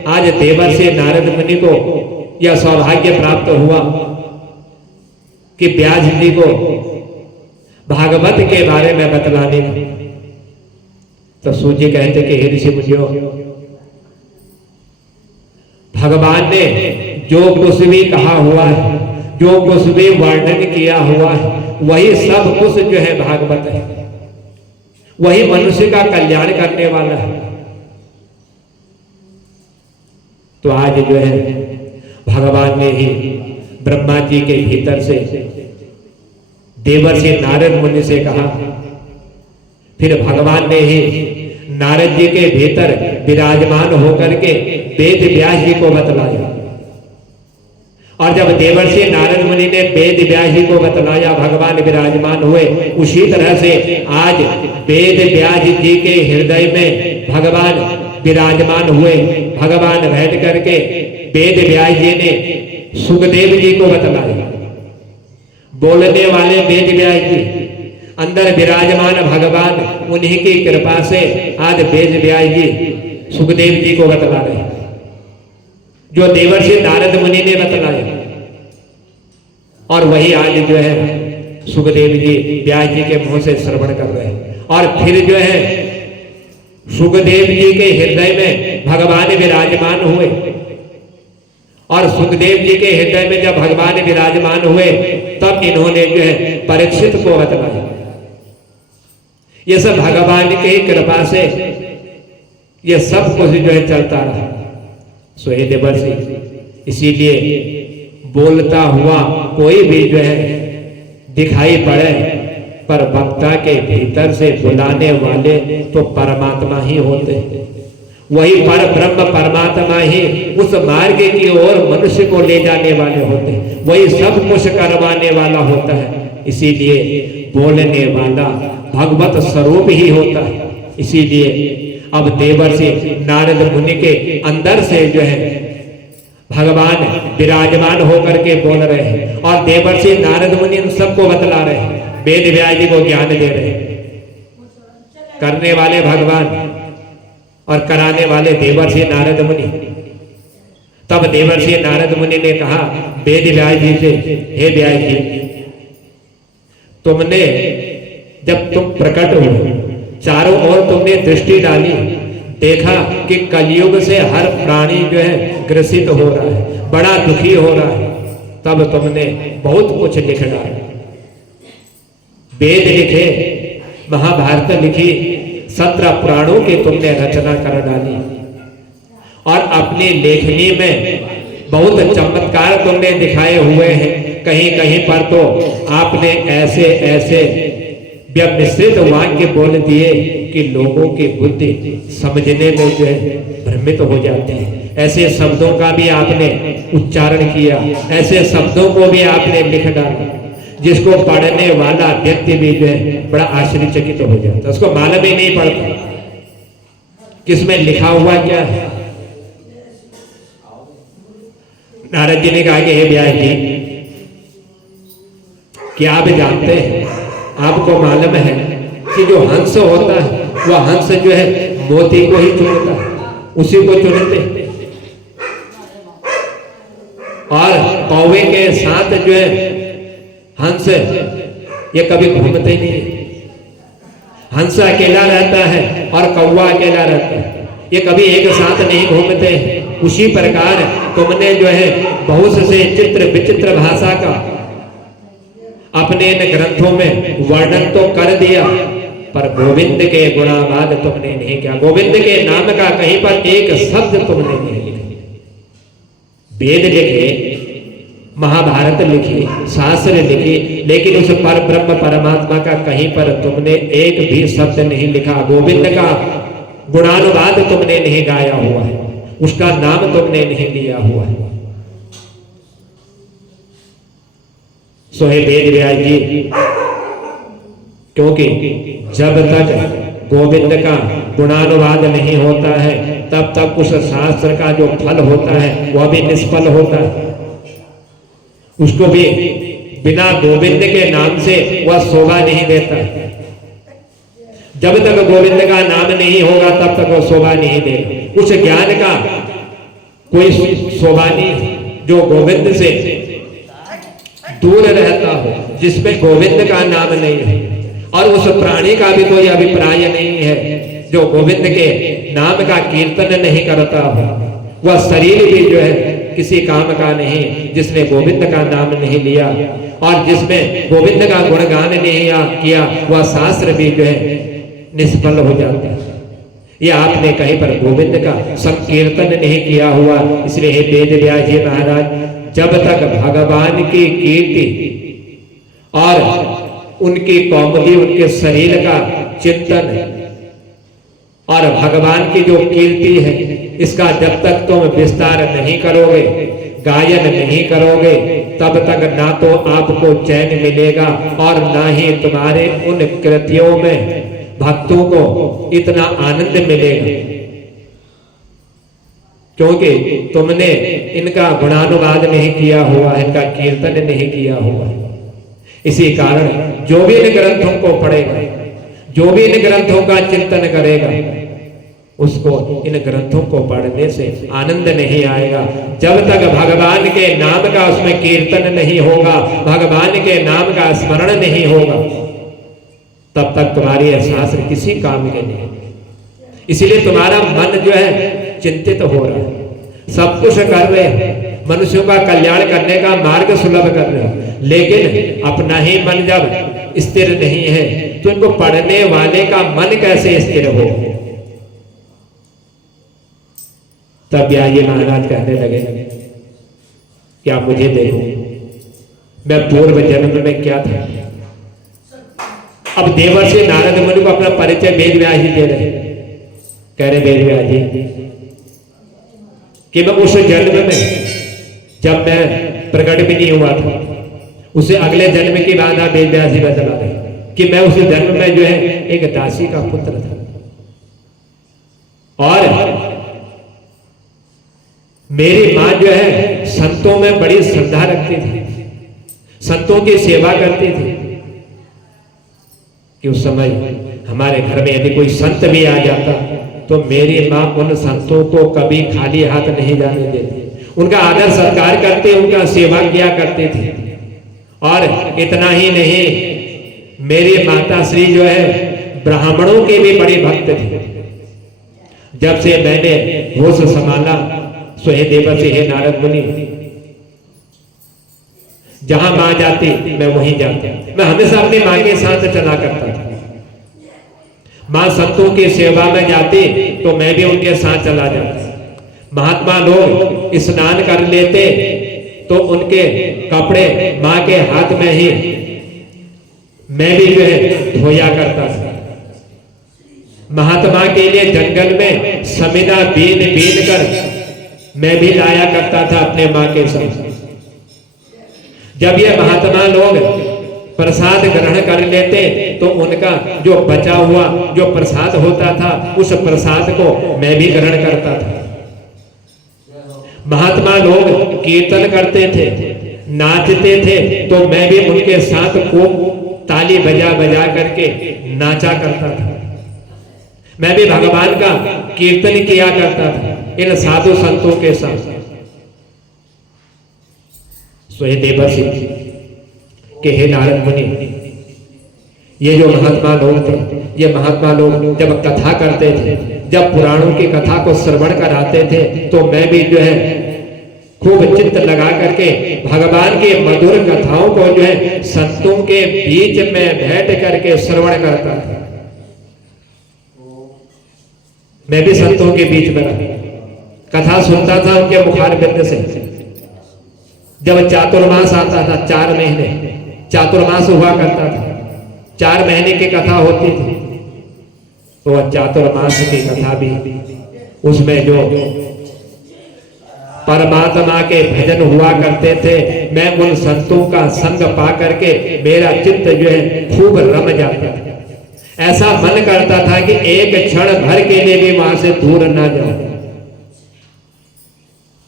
आज देवर्षि नारद मुनि को यह सौभाग्य प्राप्त हुआ कि व्यास जी को भागवत के बारे में बतलाने का। तो सूजी कहते कि हे ऋषि मुनियों, भगवान ने जो कुछ भी कहा हुआ है, जो कुछ भी वर्णन किया हुआ है, वही सब कुछ जो है भागवत है। वही मनुष्य का कल्याण करने वाला है। तो आज जो है भगवान ने ही ब्रह्मा जी के भीतर से देवर्षि नारद मुनि से कहा, फिर भगवान ने ही नारद जी के भीतर विराजमान होकर के वेद व्यास जी को बतलाया। और जब देवर्षि नारद मुनि ने वेद व्यास जी को बतलाया, भगवान विराजमान हुए। उसी तरह से आज वेद व्यास जी के हृदय में भगवान विराजमान हुए। भगवान बैठ करके वेद व्यास जी ने सुखदेव जी को बतलाया। बोलने वाले वेद व्यास जी, अंदर विराजमान भगवान, उन्हीं की कृपा से आज वेद व्यास जी सुखदेव जी को बतला रहे हैं, जो देवर्षि नारद मुनि ने बतलाया। और वही आज जो है सुखदेव जी व्यास जी के मुंह से श्रवण कर रहे हैं। और फिर जो है सुखदेव जी के हृदय में भगवान विराजमान हुए। और सुखदेव जी के हृदय में जब भगवान विराजमान हुए, तब इन्होंने जो है परीक्षित को बतलाया। ये सब भगवान की कृपा से ये सब कुछ जो है चलता रहा। सो हे देवर्षि, इसीलिए बोलता हुआ कोई भी जो है दिखाई पड़े, पर वक्ता के भीतर से बुलाने वाले तो परमात्मा ही होते हैं। वही पर ब्रह्म परमात्मा ही उस मार्ग की ओर मनुष्य को ले जाने वाले होते हैं। वही सब कुछ करवाने वाला होता है। इसीलिए बोलने वाला भगवत स्वरूप ही होता है। इसीलिए अब देवर्षि नारद मुनि के अंदर से जो है भगवान विराजमान होकर के बोल रहे हैं। और देवर्षि नारद मुनि उन सबको बतला रहे हैं, वेद व्यास जी को ज्ञान दे रहे हैं। करने वाले भगवान और कराने वाले देवर्षि नारद मुनि। तब देवर्षि नारद मुनि ने कहा वेद व्यास जी से, हे व्यास जी, तुमने जब तुम प्रकट हुए, चारों ओर तुमने दृष्टि डाली, देखा कि कलयुग से हर प्राणी जो है ग्रसित हो रहा है, बड़ा दुखी हो रहा है। तब तुमने बहुत कुछ लिख डाला, वेद लिखे, महाभारत लिखी, 17 पुराणों की तुमने रचना कर डाली। और अपनी लेखनी में बहुत चमत्कार तुमने दिखाए हुए हैं। कहीं कहीं पर तो आपने ऐसे ऐसे व्यमिश्रित वाक्य बोल दिए कि लोगों की बुद्धि समझने में जो है भ्रमित हो जाती है। ऐसे शब्दों का भी आपने उच्चारण किया, ऐसे शब्दों को भी आपने लिख डाला, जिसको पढ़ने वाला व्यक्ति भी जो है बड़ा आश्चर्यचकित हो जाता, उसको मालूम ही नहीं पड़ता किसमें लिखा हुआ क्या है। नारद जी ने कहा कि हे व्यास जी, क्या आप जानते हैं, आपको मालूम है कि जो हंस होता है वह हंस जो है मोती को ही चुनता है, उसी को चुनते। और कौवे के साथ जो है हंस ये कभी घूमते ही नहीं। हंस अकेला रहता है और कौवा अकेला रहता है, ये कभी एक साथ नहीं घूमते। उसी प्रकार तुमने जो है बहुत से चित्र विचित्र भाषा का अपने इन ग्रंथों में वर्णन तो कर दिया, पर गोविंद के गुणावाद तुमने नहीं किया। गोविंद के नाम का कहीं पर एक शब्द तुमने नहीं लिखा। वेद लिखे, महाभारत लिखी, शास्त्र लिखी, लेकिन उस पर ब्रह्म परमात्मा का कहीं पर तुमने एक भी शब्द नहीं लिखा। गोविंद का गुणानुवाद तुमने नहीं गाया हुआ है, उसका नाम तुमने नहीं लिया हुआ है। सो हे वेद व्यास जी, क्योंकि जब तक गोविंद का गुणानुवाद नहीं होता है तब तक उस शास्त्र का जो फल होता है वह भी निष्फल होता है। उसको भी बिना गोविंद के नाम से वह शोभा नहीं देता। जब तक गोविंद का नाम नहीं होगा तब तक वह शोभा नहीं देगा। उस ज्ञान का कोई शोभा नहीं जो गोविंद से दूर रहता हो, जिसमें गोविंद का नाम नहीं है। और उस प्राणी का भी कोई अभिप्राय नहीं है जो गोविंद के नाम का कीर्तन नहीं करता हो। वह शरीर भी जो है किसी काम का नहीं जिसने गोविंद का नाम नहीं लिया, और जिसमें गोविंद का गुणगान नहीं किया वह शास्त्र भी जो है निष्फल हो जाता है। ये आपने कहीं पर गोविंद का संकीर्तन नहीं किया हुआ। इसलिए हे वेद व्यास जी महाराज, जब तक भगवान की कीर्ति और उनकी कौमुदी, उनके शरीर का चिंतन और भगवान की जो कीर्ति है, इसका जब तक तुम विस्तार नहीं करोगे, गायन नहीं करोगे, तब तक ना तो आपको चैन मिलेगा और ना ही तुम्हारे उन कृतियों में भक्तों को इतना आनंद मिलेगा। क्योंकि तुमने इनका गुणानुवाद नहीं किया हुआ है, इनका कीर्तन नहीं किया हुआ है। इसी कारण जो भी इन ग्रंथों को पढ़ेगा, जो भी इन ग्रंथों का चिंतन करेगा, उसको इन ग्रंथों को पढ़ने से आनंद नहीं आएगा। जब तक भगवान के नाम का उसमें कीर्तन नहीं होगा, भगवान के नाम का स्मरण नहीं होगा, तब तक तुम्हारी शास्त्र किसी काम के नहीं। इसलिए तुम्हारा मन जो है चिंतित हो रहा है। सब कुछ कर रहे हैं, मनुष्यों का कल्याण करने का मार्ग सुलभ कर रहे हो, लेकिन अपना ही मन जब स्थिर नहीं है तो इनको पढ़ने वाले का मन कैसे स्थिर हो। तब ये महाराज कहने लगे कि आप मुझे देखो, मैं पूर्व जन्म में क्या था। अब देवर्षि नारद मुनि को अपना परिचय वेद व्यास जी दे रहे, कह रहे वेद व्यास जी कि मैं उस जन्म में जब मैं प्रकट भी नहीं हुआ था, उसे अगले जन्म की बात आप वेद व्यास जी बता रहे कि मैं उस जन्म में जो है एक दासी का पुत्र था, और मेरी मां जो है संतों में बड़ी श्रद्धा रखती थी, संतों की सेवा करती थी। कि उस समय हमारे घर में यदि कोई संत भी आ जाता तो मेरी मां उन संतों को कभी खाली हाथ नहीं जाने देती, उनका आदर सत्कार करते, उनका सेवा किया करते थे। और इतना ही नहीं, मेरी माता श्री जो है ब्राह्मणों के भी बड़ी भक्त थी। जब से मैंने होश संभाला, सो हे देवर्षि, हे नारद मुनि, जहां मां जाती मैं वहीं जाता। मैं हमेशा अपनी मां के साथ चला करता था। मां संतों की सेवा में जाती तो मैं भी उनके साथ चला जाता। महात्मा लोग स्नान कर लेते तो उनके कपड़े मां के हाथ में ही मैं भी जो है धोया करता था। महात्मा के लिए जंगल में समिधा बीन बीन कर मैं भी लाया करता था अपने मां के साथ। जब ये महात्मा लोग प्रसाद ग्रहण कर लेते तो उनका जो बचा हुआ जो प्रसाद होता था, उस प्रसाद को मैं भी ग्रहण करता था। महात्मा लोग कीर्तन करते थे, नाचते थे, तो मैं भी उनके साथ खूब ताली बजा बजा करके नाचा करता था। मैं भी भगवान का कीर्तन किया करता था इन साधु संतों के साथ। सो हे देवर्षि कि हे नारद मुनि, ये जो महात्मा लोग थे, ये महात्मा लोग जब कथा करते थे, जब पुराणों की कथा को श्रवण कराते थे, तो मैं भी जो है खूब चित्त लगा करके भगवान के मधुर कथाओं को जो है संतों के बीच में बैठ करके श्रवण करता था। मैं भी संतों के बीच में रहा, कथा सुनता था उनके मुखारबिंद से। जब चातुर्मास आता था, 4 महीने चातुर्मास हुआ करता था, 4 महीने की कथा होती थी, तो वह चातुर्मास की कथा भी, उसमें जो परमात्मा के भजन हुआ करते थे, मैं उन संतों का संग पा करके मेरा चित्त जो है खूब रम जाता था। ऐसा मन करता था कि एक क्षण भर के लिए भी वहां से दूर ना जाऊं।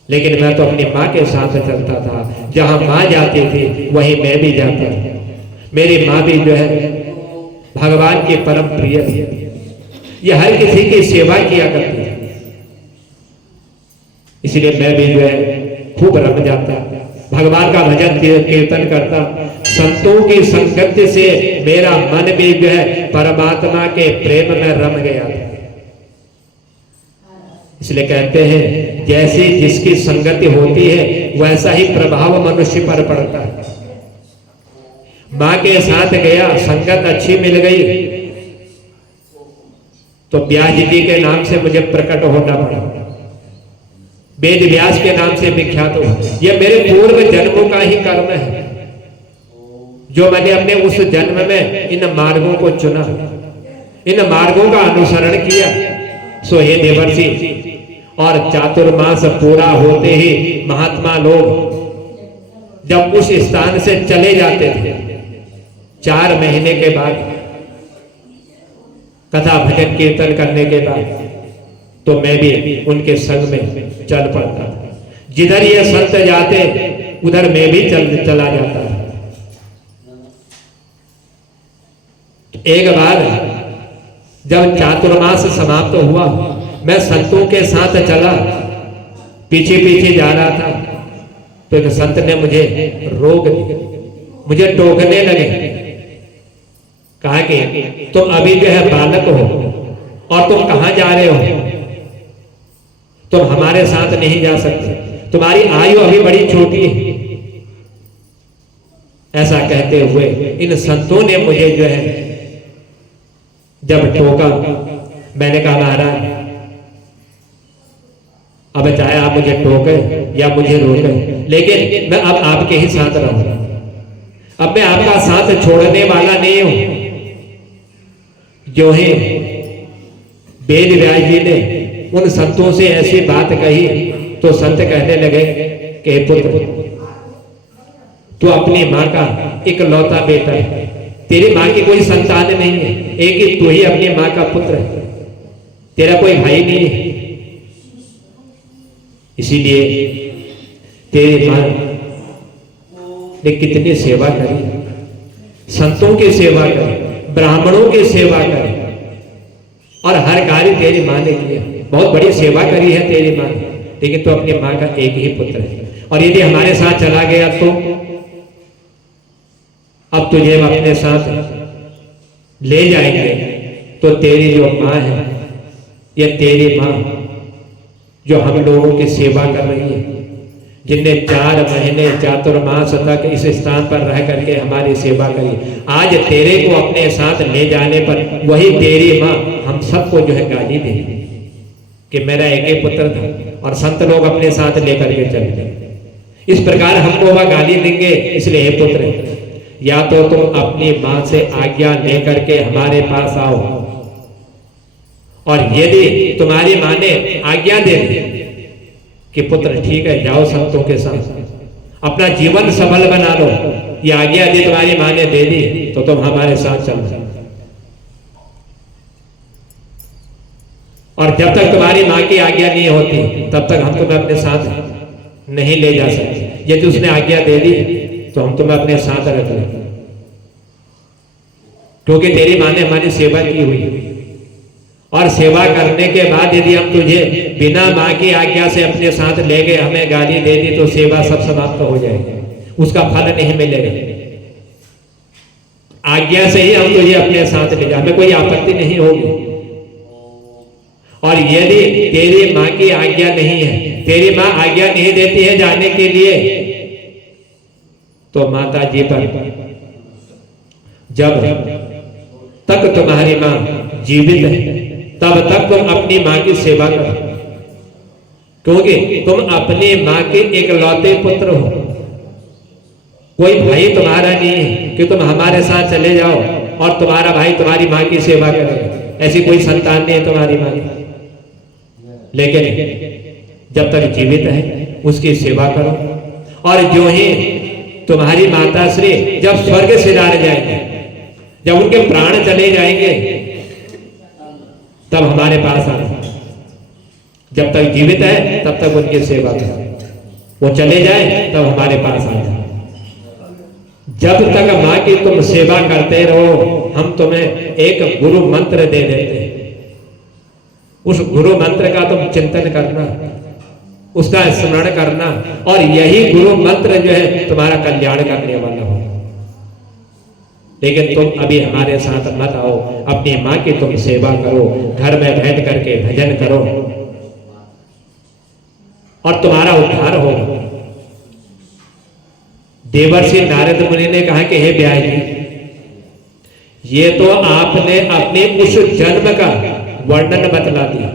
लेकिन मैं तो अपनी माँ के साथ चलता था, जहां माँ जाती थी वहीं मैं भी जाता था। मेरी माँ भी जो है भगवान की परम प्रिय थी, ये हर किसी की सेवा किया करती थी, इसलिए मैं भी जो है खूब रम जाता, भगवान का भजन कीर्तन करता। संतों की संगत से मेरा मन भी जो है परमात्मा के प्रेम में रम गया था। इसलिए कहते हैं जैसी जिसकी संगति होती है वैसा ही प्रभाव मनुष्य पर पड़ता है। मां के साथ गया, संगत अच्छी मिल गई तो व्यास जी के नाम से मुझे प्रकट होना पड़ा, वेद व्यास के नाम से विख्यात हो। यह मेरे पूर्व जन्मों का ही कर्म है, जो मैंने अपने उस जन्म में इन मार्गों को चुना, इन मार्गों का अनुसरण किया। सो हे देवर्षि, और चातुर्मास पूरा होते ही महात्मा लोग जब उस स्थान से चले जाते थे, 4 महीने के बाद कथा भजन कीर्तन करने के बाद, तो मैं भी उनके संग में चल पड़ता था। जिधर ये संत जाते उधर मैं भी चला जाता था। एक बार जब चातुर्मास समाप्त हुआ, मैं संतों के साथ चला, पीछे पीछे जा रहा था, तो एक संत ने मुझे रोक दिया, मुझे टोकने लगे। कहा कि तुम अभी जो है बालक हो और तुम कहां जा रहे हो, तुम हमारे साथ नहीं जा सकते, तुम्हारी आयु अभी बड़ी छोटी है। ऐसा कहते हुए इन संतों ने मुझे जो है जब टोका, मैंने कहा महाराज अब चाहे आप मुझे टोके या मुझे रोके, लेकिन मैं अब आपके ही साथ रहूंगा, अब मैं आपका साथ छोड़ने वाला नहीं हूं। जो है वेद व्यास जी ने उन संतों से ऐसी बात कही, तो संत कहने लगे कि पुत्र, तू अपनी मां का इकलौता बेटा है, तेरी मां की कोई संतान नहीं है, एक ही तू ही अपनी मां का पुत्र है, तेरा कोई भाई नहीं है। इसीलिए तेरी मां ने कितनी सेवा करी, संतों की सेवा करी, ब्राह्मणों की सेवा करी, और हर कार्य तेरी मां ने किया। बहुत बड़ी सेवा करी है तेरी मां ने, लेकिन तो अपनी मां का एक ही पुत्र है, और यदि हमारे साथ चला गया तो अब तुझे हम अपने साथ ले जाएंगे, तो तेरी जो मां है, या तेरी मां जो हम लोगों की सेवा कर रही है, जिनने 4 महीने चातुर्मास तक इस स्थान पर रह करके हमारी सेवा करी, आज तेरे को अपने साथ ले जाने पर वही तेरी मां हम सबको जो है गाली देगी कि मेरा एक ही पुत्र था और संत लोग अपने साथ लेकर के चले गए। इस प्रकार हमको वह गाली देंगे। इसलिए हे पुत्र, या तो तुम अपनी मां से आज्ञा लेकर के हमारे पास आओ, और यदि तुम्हारी मां ने आज्ञा दे दी कि पुत्र ठीक है जाओ संतों के साथ अपना जीवन सफल बना लो, ये आज्ञा यदि तुम्हारी मां ने दे दी तो तुम हमारे साथ चलो, और जब तक तुम्हारी मां की आज्ञा नहीं होती तब तक हम तुम्हें अपने साथ नहीं ले जा सकते। यदि उसने आज्ञा दे दी तो हम तुम्हें अपने साथ रख लें, क्योंकि तेरी मां ने हमारी सेवा की हुई, और सेवा करने के बाद यदि हम तुझे बिना मां की आज्ञा से अपने साथ ले गए, हमें गाली दे दी, तो सेवा सब समाप्त हो जाएगी, उसका फल नहीं मिलेगा। आज्ञा से ही हम तुझे अपने साथ ले जाए, हमें कोई आपत्ति नहीं होगी। और यदि तेरी मां की आज्ञा नहीं है, तेरी मां आज्ञा नहीं देती है जाने के लिए, तो माता जी पर जब तक तुम्हारी मां जीवित है तब तक तुम अपनी माँ की सेवा करो, क्योंकि तुम अपनी माँ के इकलौते पुत्र हो। कोई भाई तुम्हारा नहीं है कि तुम हमारे साथ चले जाओ और तुम्हारा भाई तुम्हारी माँ की सेवा करेगा। ऐसी कोई संतान नहीं है तुम्हारी माँ की। लेकिन जब तक जीवित है उसकी सेवा करो, और जो ही तुम्हारी माता श्री जब स्वर्ग सिधार जाएंगे, जब उनके प्राण चले जाएंगे, तब हमारे पास आना। जब तक जीवित है तब तक उनकी सेवा करो, वो चले जाए तब हमारे पास आ जाए। जब तक माँ की तुम सेवा करते रहो, हम तुम्हें एक गुरु मंत्र दे देते हैं। उस गुरु मंत्र का तुम चिंतन करना, उसका स्मरण करना, और यही गुरु मंत्र जो है तुम्हारा कल्याण करने वाला हो। लेकिन तुम अभी हमारे साथ मत आओ, अपनी माँ की तुम सेवा करो, घर में बैठ करके भजन करो और तुम्हारा उद्धार होगा। देवर्षि नारद मुनि ने कहा कि हे ब्यास जी, ये तो आपने अपने उस जन्म का वर्णन बतला दिया।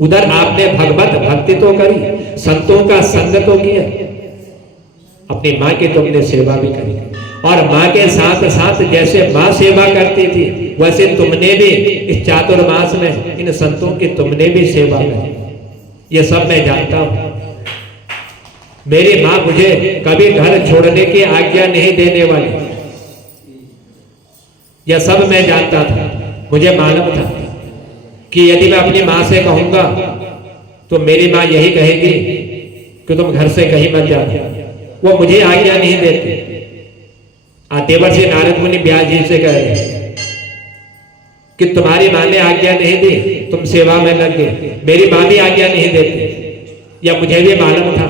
उधर आपने भगवत भक्ति तो करी, संतों का संग तो किया, अपनी माँ की तुमने सेवा भी करी, और माँ के साथ साथ जैसे माँ सेवा करती थी वैसे तुमने भी इस चातुर्मास में इन संतों की तुमने भी सेवा करी। ये सब मैं जानता हूं। मेरी माँ मुझे कभी घर छोड़ने की आज्ञा नहीं देने वाली, यह सब मैं जानता था। मुझे मालूम था कि यदि मैं अपनी माँ से कहूंगा तो मेरी माँ यही कहेगी कि तुम घर से कहीं मत जाओ, वो मुझे आज्ञा नहीं देती। देवर्षि नारद मुनि व्यास जी से कह रहे कि तुम्हारी माँ ने आज्ञा नहीं दी, तुम सेवा में लग गए, मेरी माँ भी आज्ञा नहीं देती, या मुझे भी मालूम था।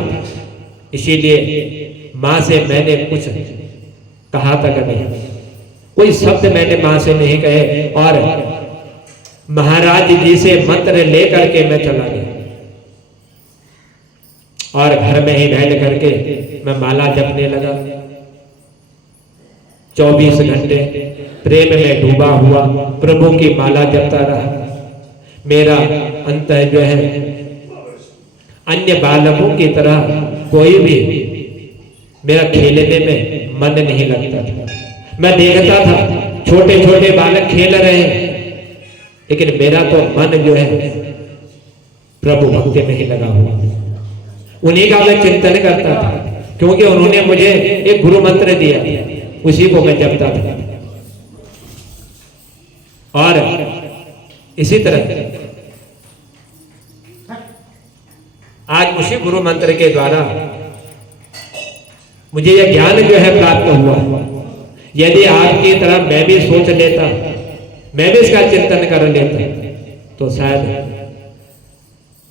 इसीलिए माँ से मैंने कुछ कहा तक नहीं, कोई शब्द मैंने माँ से नहीं कहे, और महाराज जी से मंत्र लेकर के मैं चला गया, और घर में ही बैठ करके मैं माला जपने लगा। 24 घंटे प्रेम में डूबा हुआ प्रभु की माला जपता रहा। मेरा अंत जो है अन्य बालकों की तरह कोई भी मेरा खेलने में मन नहीं लगता था। मैं देखता था छोटे छोटे बालक खेल रहे हैं, लेकिन मेरा तो मन जो है प्रभु भक्ति में ही लगा हुआ, उन्हीं का मैं चिंतन करता था, क्योंकि उन्होंने मुझे एक गुरु मंत्र दिया, उसी को मैं जपता था। और इसी तरह आज उसी गुरु मंत्र के द्वारा मुझे यह ज्ञान जो है प्राप्त हुआ। यदि आपकी तरह मैं भी सोच लेता, मैं भी इसका चिंतन कर लेता, तो शायद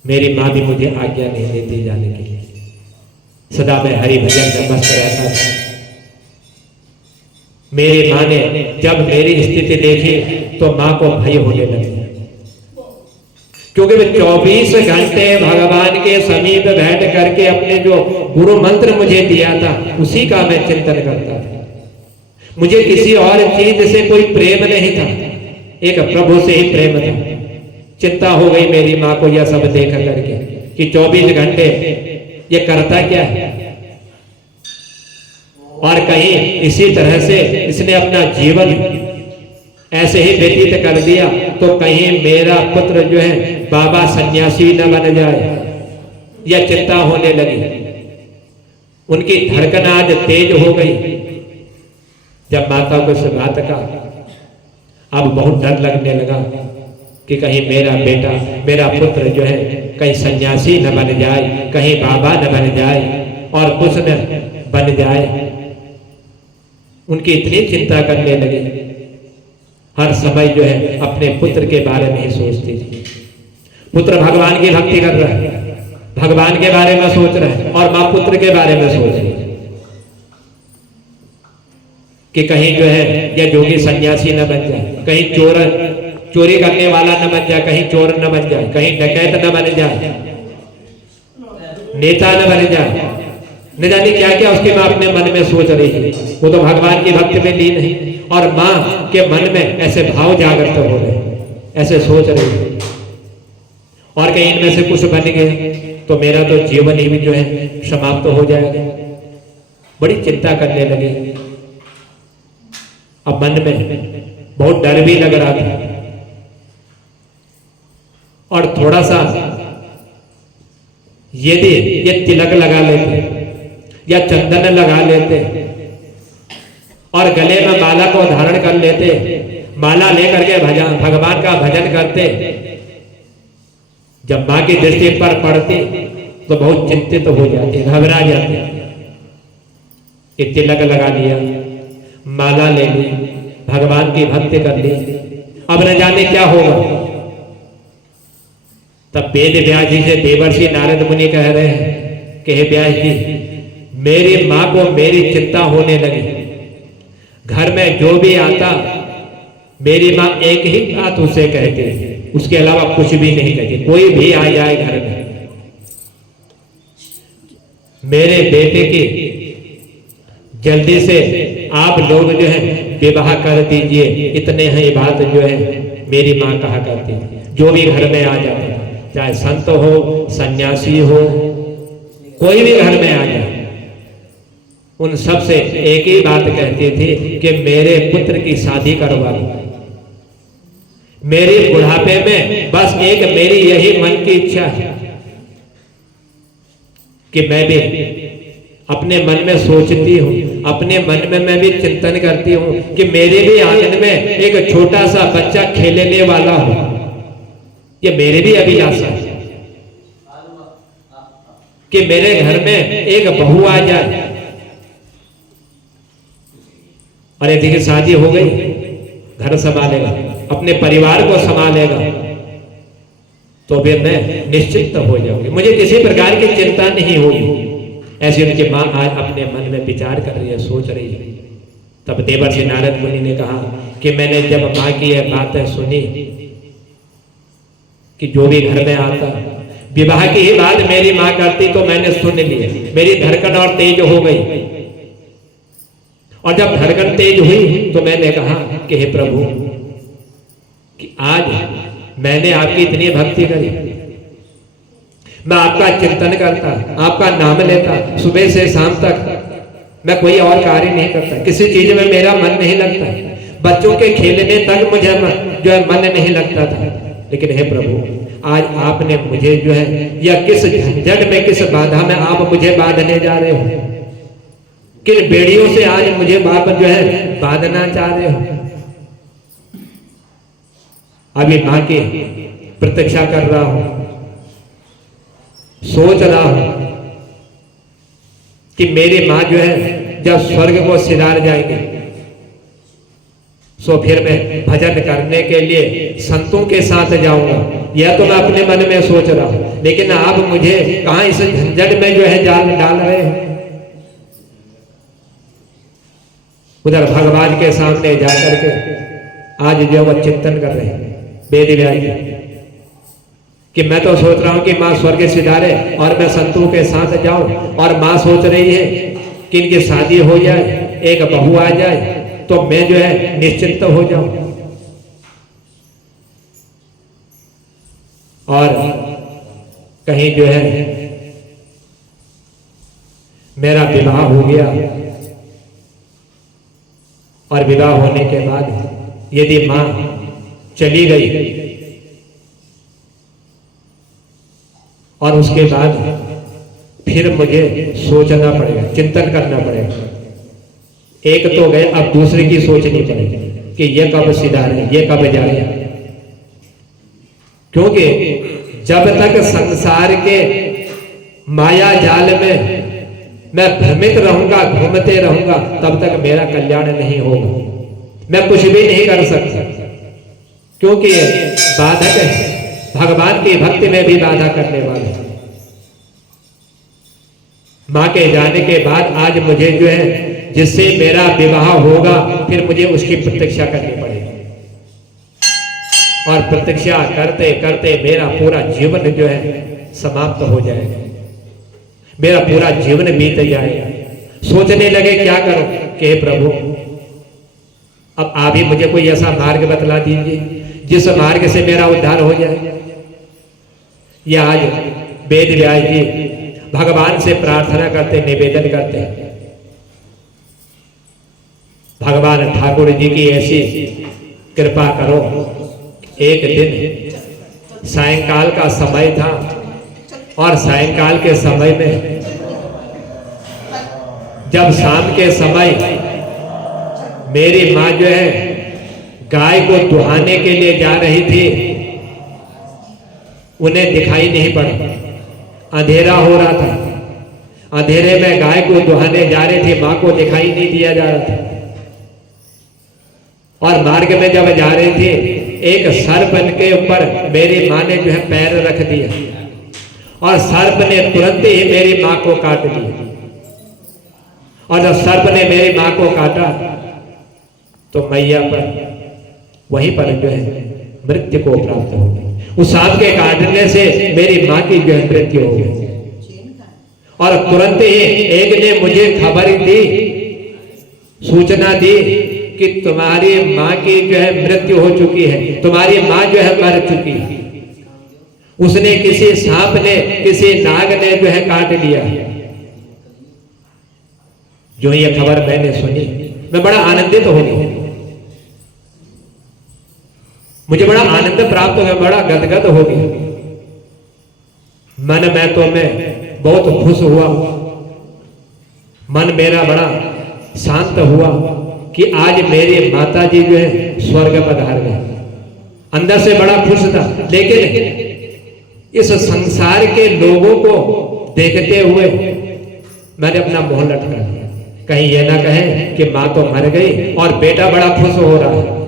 मेरी माँ भी मुझे आज्ञा नहीं देती जाने के लिए। सदा मैं हरि भजन में मस्त रहता था। मेरी माँ ने जब मेरी स्थिति देखी तो माँ को भय होने लगा, क्योंकि मैं 24 घंटे भगवान के समीप बैठ करके अपने जो गुरु मंत्र मुझे दिया था उसी का मैं चिंतन करता था। मुझे किसी और चीज से कोई प्रेम नहीं था, एक प्रभु से ही प्रेम था। चिंता हो गई मेरी माँ को यह सब देख करके कि 24 घंटे ये करता क्या है, और कहीं इसी तरह से इसने अपना जीवन ऐसे ही व्यतीत कर दिया तो कहीं मेरा पुत्र जो है बाबा सन्यासी न बन जाए, यह चिंता होने लगी। उनकी धड़कन आज तेज हो गई। जब माता को इस बात का अब बहुत डर लगने लगा कि कहीं मेरा बेटा, मेरा पुत्र जो है कहीं सन्यासी न बन जाए, कहीं बाबा न बन जाए और कुछ न बन जाए। उनकी इतनी चिंता करने लगी, हर समय जो है अपने पुत्र के बारे में ही सोचती थी। पुत्र भगवान की भक्ति कर रहा है, भगवान के बारे में सोच रहा है, और माँ पुत्र के बारे में सोच रही है कि कहीं जो है यह जोगी सन्यासी न बन जाए, कहीं चोरी करने वाला न बन जाए, कहीं चोर न बन जाए, कहीं डकैत न बन जाए, नेता न बन जाए, न जाने क्या क्या उसकी माँ अपने मन में सोच रही थी। वो तो भगवान की भक्ति में लीन है, और माँ के मन में ऐसे भाव जागृत हो रहे हैं। ऐसे सोच रही है, और कहीं इनमें से कुछ बन गया तो मेरा तो जीवन ही भी जो है समाप्त हो जाएगा। बड़ी चिंता करने लगी। अब मन में बहुत डर भी लग रहा था, और थोड़ा सा यदि ये तिलक लगा लेते या चंदन लगा लेते और गले में माला को धारण कर लेते, माला लेकर के भगवान का भजन करते, जब मां की दृष्टि पर पड़ती तो बहुत चिंतित हो जाती, घबरा जाती। तिलक लगा लिया, माला ले ली, भगवान की भक्ति कर ली, अब न जाने क्या होगा। तब वेद व्यास जी से देवर्षि नारद मुनि कह रहे हैं कि हे व्यास जी, मेरी मां को मेरी चिंता होने लगी। घर में जो भी आता मेरी मां एक ही बात उसे कहती, उसके अलावा कुछ भी नहीं कहती। कोई भी आ जाए घर में, मेरे बेटे की जल्दी से आप लोग जो है विवाह कर दीजिए, इतने ही बात जो है मेरी मां कहा करती। जो भी घर में आ जाता था, चाहे संत हो, सन्यासी हो, कोई भी घर में आ जाए, उन सब से एक ही बात कहती थी कि मेरे पुत्र की शादी करवा दो। मेरे बुढ़ापे में बस एक मेरी यही मन की इच्छा है कि मैं भी अपने मन में सोचती हूँ, अपने मन में मैं भी चिंतन करती हूँ कि मेरे भी आंगन में एक छोटा सा बच्चा खेलने वाला हो। ये मेरे भी अभिलाषा है कि मेरे घर में एक बहू आ जाए। और यदि की शादी हो गई, घर संभालेगा, अपने परिवार को संभालेगा, तो फिर मैं निश्चित हो जाऊंगी, मुझे किसी प्रकार की चिंता नहीं होगी। ऐसी उनकी मां आज अपने मन में विचार कर रही है, सोच रही है। तब देवर्षि नारद मुनि ने कहा कि मैंने जब मां की यह बातें सुनी कि जो भी घर में आता विवाह की ही बात मेरी मां करती, तो मैंने सुन लिया, मेरी धड़कन और तेज हो गई। और जब धड़कन तेज हुई तो मैंने कहा कि हे प्रभु, कि आज मैंने आपकी इतनी भक्ति करी, मैं आपका चिंतन करता, आपका नाम लेता, सुबह से शाम तक मैं कोई और कार्य नहीं करता, किसी चीज में मेरा मन नहीं लगता, बच्चों के खेलने तक मुझे जो है मन नहीं लगता था। लेकिन हे प्रभु, आज आपने मुझे जो है या किस झंझट में, किस बाधा में आप मुझे बांधने जा रहे हो, किन बेड़ियों से आज मुझे बाप जो है बांधना चाह रहे हो। अभी मां की प्रतीक्षा कर रहा हूं, सोच रहा हूं कि मेरी मां जो है जब स्वर्ग को सिधार जाएगी, सो फिर मैं भजन करने के लिए संतों के साथ जाऊंगा। यह तो मैं अपने मन में सोच रहा हूं, लेकिन आप मुझे कहां इस झंझट में जो है जाल डाल रहे हैं। उधर भगवान के सामने जाकर के आज जो वह चिंतन कर रहे हैं वेद व्यास जी, कि मैं तो सोच रहा हूं कि मां स्वर्ग सिधारे और मैं संतों के साथ जाऊं, और मां सोच रही है कि इनकी शादी हो जाए, एक बहू आ जाए, तो मैं जो है निश्चिंत हो जाऊं। और कहीं जो है मेरा विवाह हो गया, और विवाह होने के बाद यदि मां चली गई और उसके बाद फिर मुझे सोचना पड़ेगा, चिंतन करना पड़ेगा। एक तो गए, अब दूसरे की सोचनी पड़ेगी कि ये कब सिधारे, ये कब जाए। क्योंकि जब तक संसार के माया जाल में मैं भ्रमित रहूंगा, घूमते रहूंगा, तब तक मेरा कल्याण नहीं होगा। मैं कुछ भी नहीं कर सकता, क्योंकि बाधक है, भगवान की भक्ति में भी बाधा करने वाले। मां के जाने के बाद आज मुझे जो है जिससे मेरा विवाह होगा, फिर मुझे उसकी प्रतीक्षा करनी पड़ेगी, और प्रतीक्षा करते करते मेरा पूरा जीवन जो है समाप्त हो जाएगा, मेरा पूरा जीवन बीत जाएगा। सोचने लगे क्या करूं कि प्रभु, अब आप ही मुझे कोई ऐसा मार्ग बतला दीजिए जिस मार्ग से मेरा उद्धार हो जाए। ये आज वेद व्यास जी भगवान से प्रार्थना करते, निवेदन करते हैं, भगवान ठाकुर जी की ऐसी कृपा करो। एक दिन सायंकाल का समय था और सायंकाल के समय में जब शाम के समय मेरी माँ जो है गाय को दुहाने के लिए जा रही थी, उन्हें दिखाई नहीं पड़ा, अंधेरा हो रहा था। अंधेरे में गाय को दुहाने जा रही थी, माँ को दिखाई नहीं दिया जा रहा था। और मार्ग में जब जा रही थी, एक सर्प के ऊपर मेरी माँ ने जो है पैर रख दिया और सर्प ने तुरंत ही मेरी माँ को काट दिया। और जब सर्प ने मेरी माँ को काटा तो मैया पर वहीं पर जो है मृत्यु को प्राप्त हो गई। उस सांप के काटने से मेरी माँ की जो है मृत्यु हो गई। और तुरंत ही एक ने मुझे खबर दी, सूचना दी कि तुम्हारी माँ की जो है मृत्यु हो चुकी है, तुम्हारी माँ जो है मर चुकी है। उसने किसी सांप ने, किसी नाग ने जो है काट लिया। जो ये खबर मैंने सुनी, मैं बड़ा आनंदित हो गया, मुझे बड़ा आनंद प्राप्त हो गया, बड़ा गदगद हो गया। मन में तो मैं बहुत खुश हुआ, मन मेरा बड़ा शांत हुआ कि आज मेरी माता जी जो है स्वर्ग पधार गए। अंदर से बड़ा खुश था, लेकिन इस संसार के लोगों को देखते हुए मैंने अपना मुंह लटका लिया। कहीं ये ना कहें कि माँ तो मर गई और बेटा बड़ा खुश हो रहा है।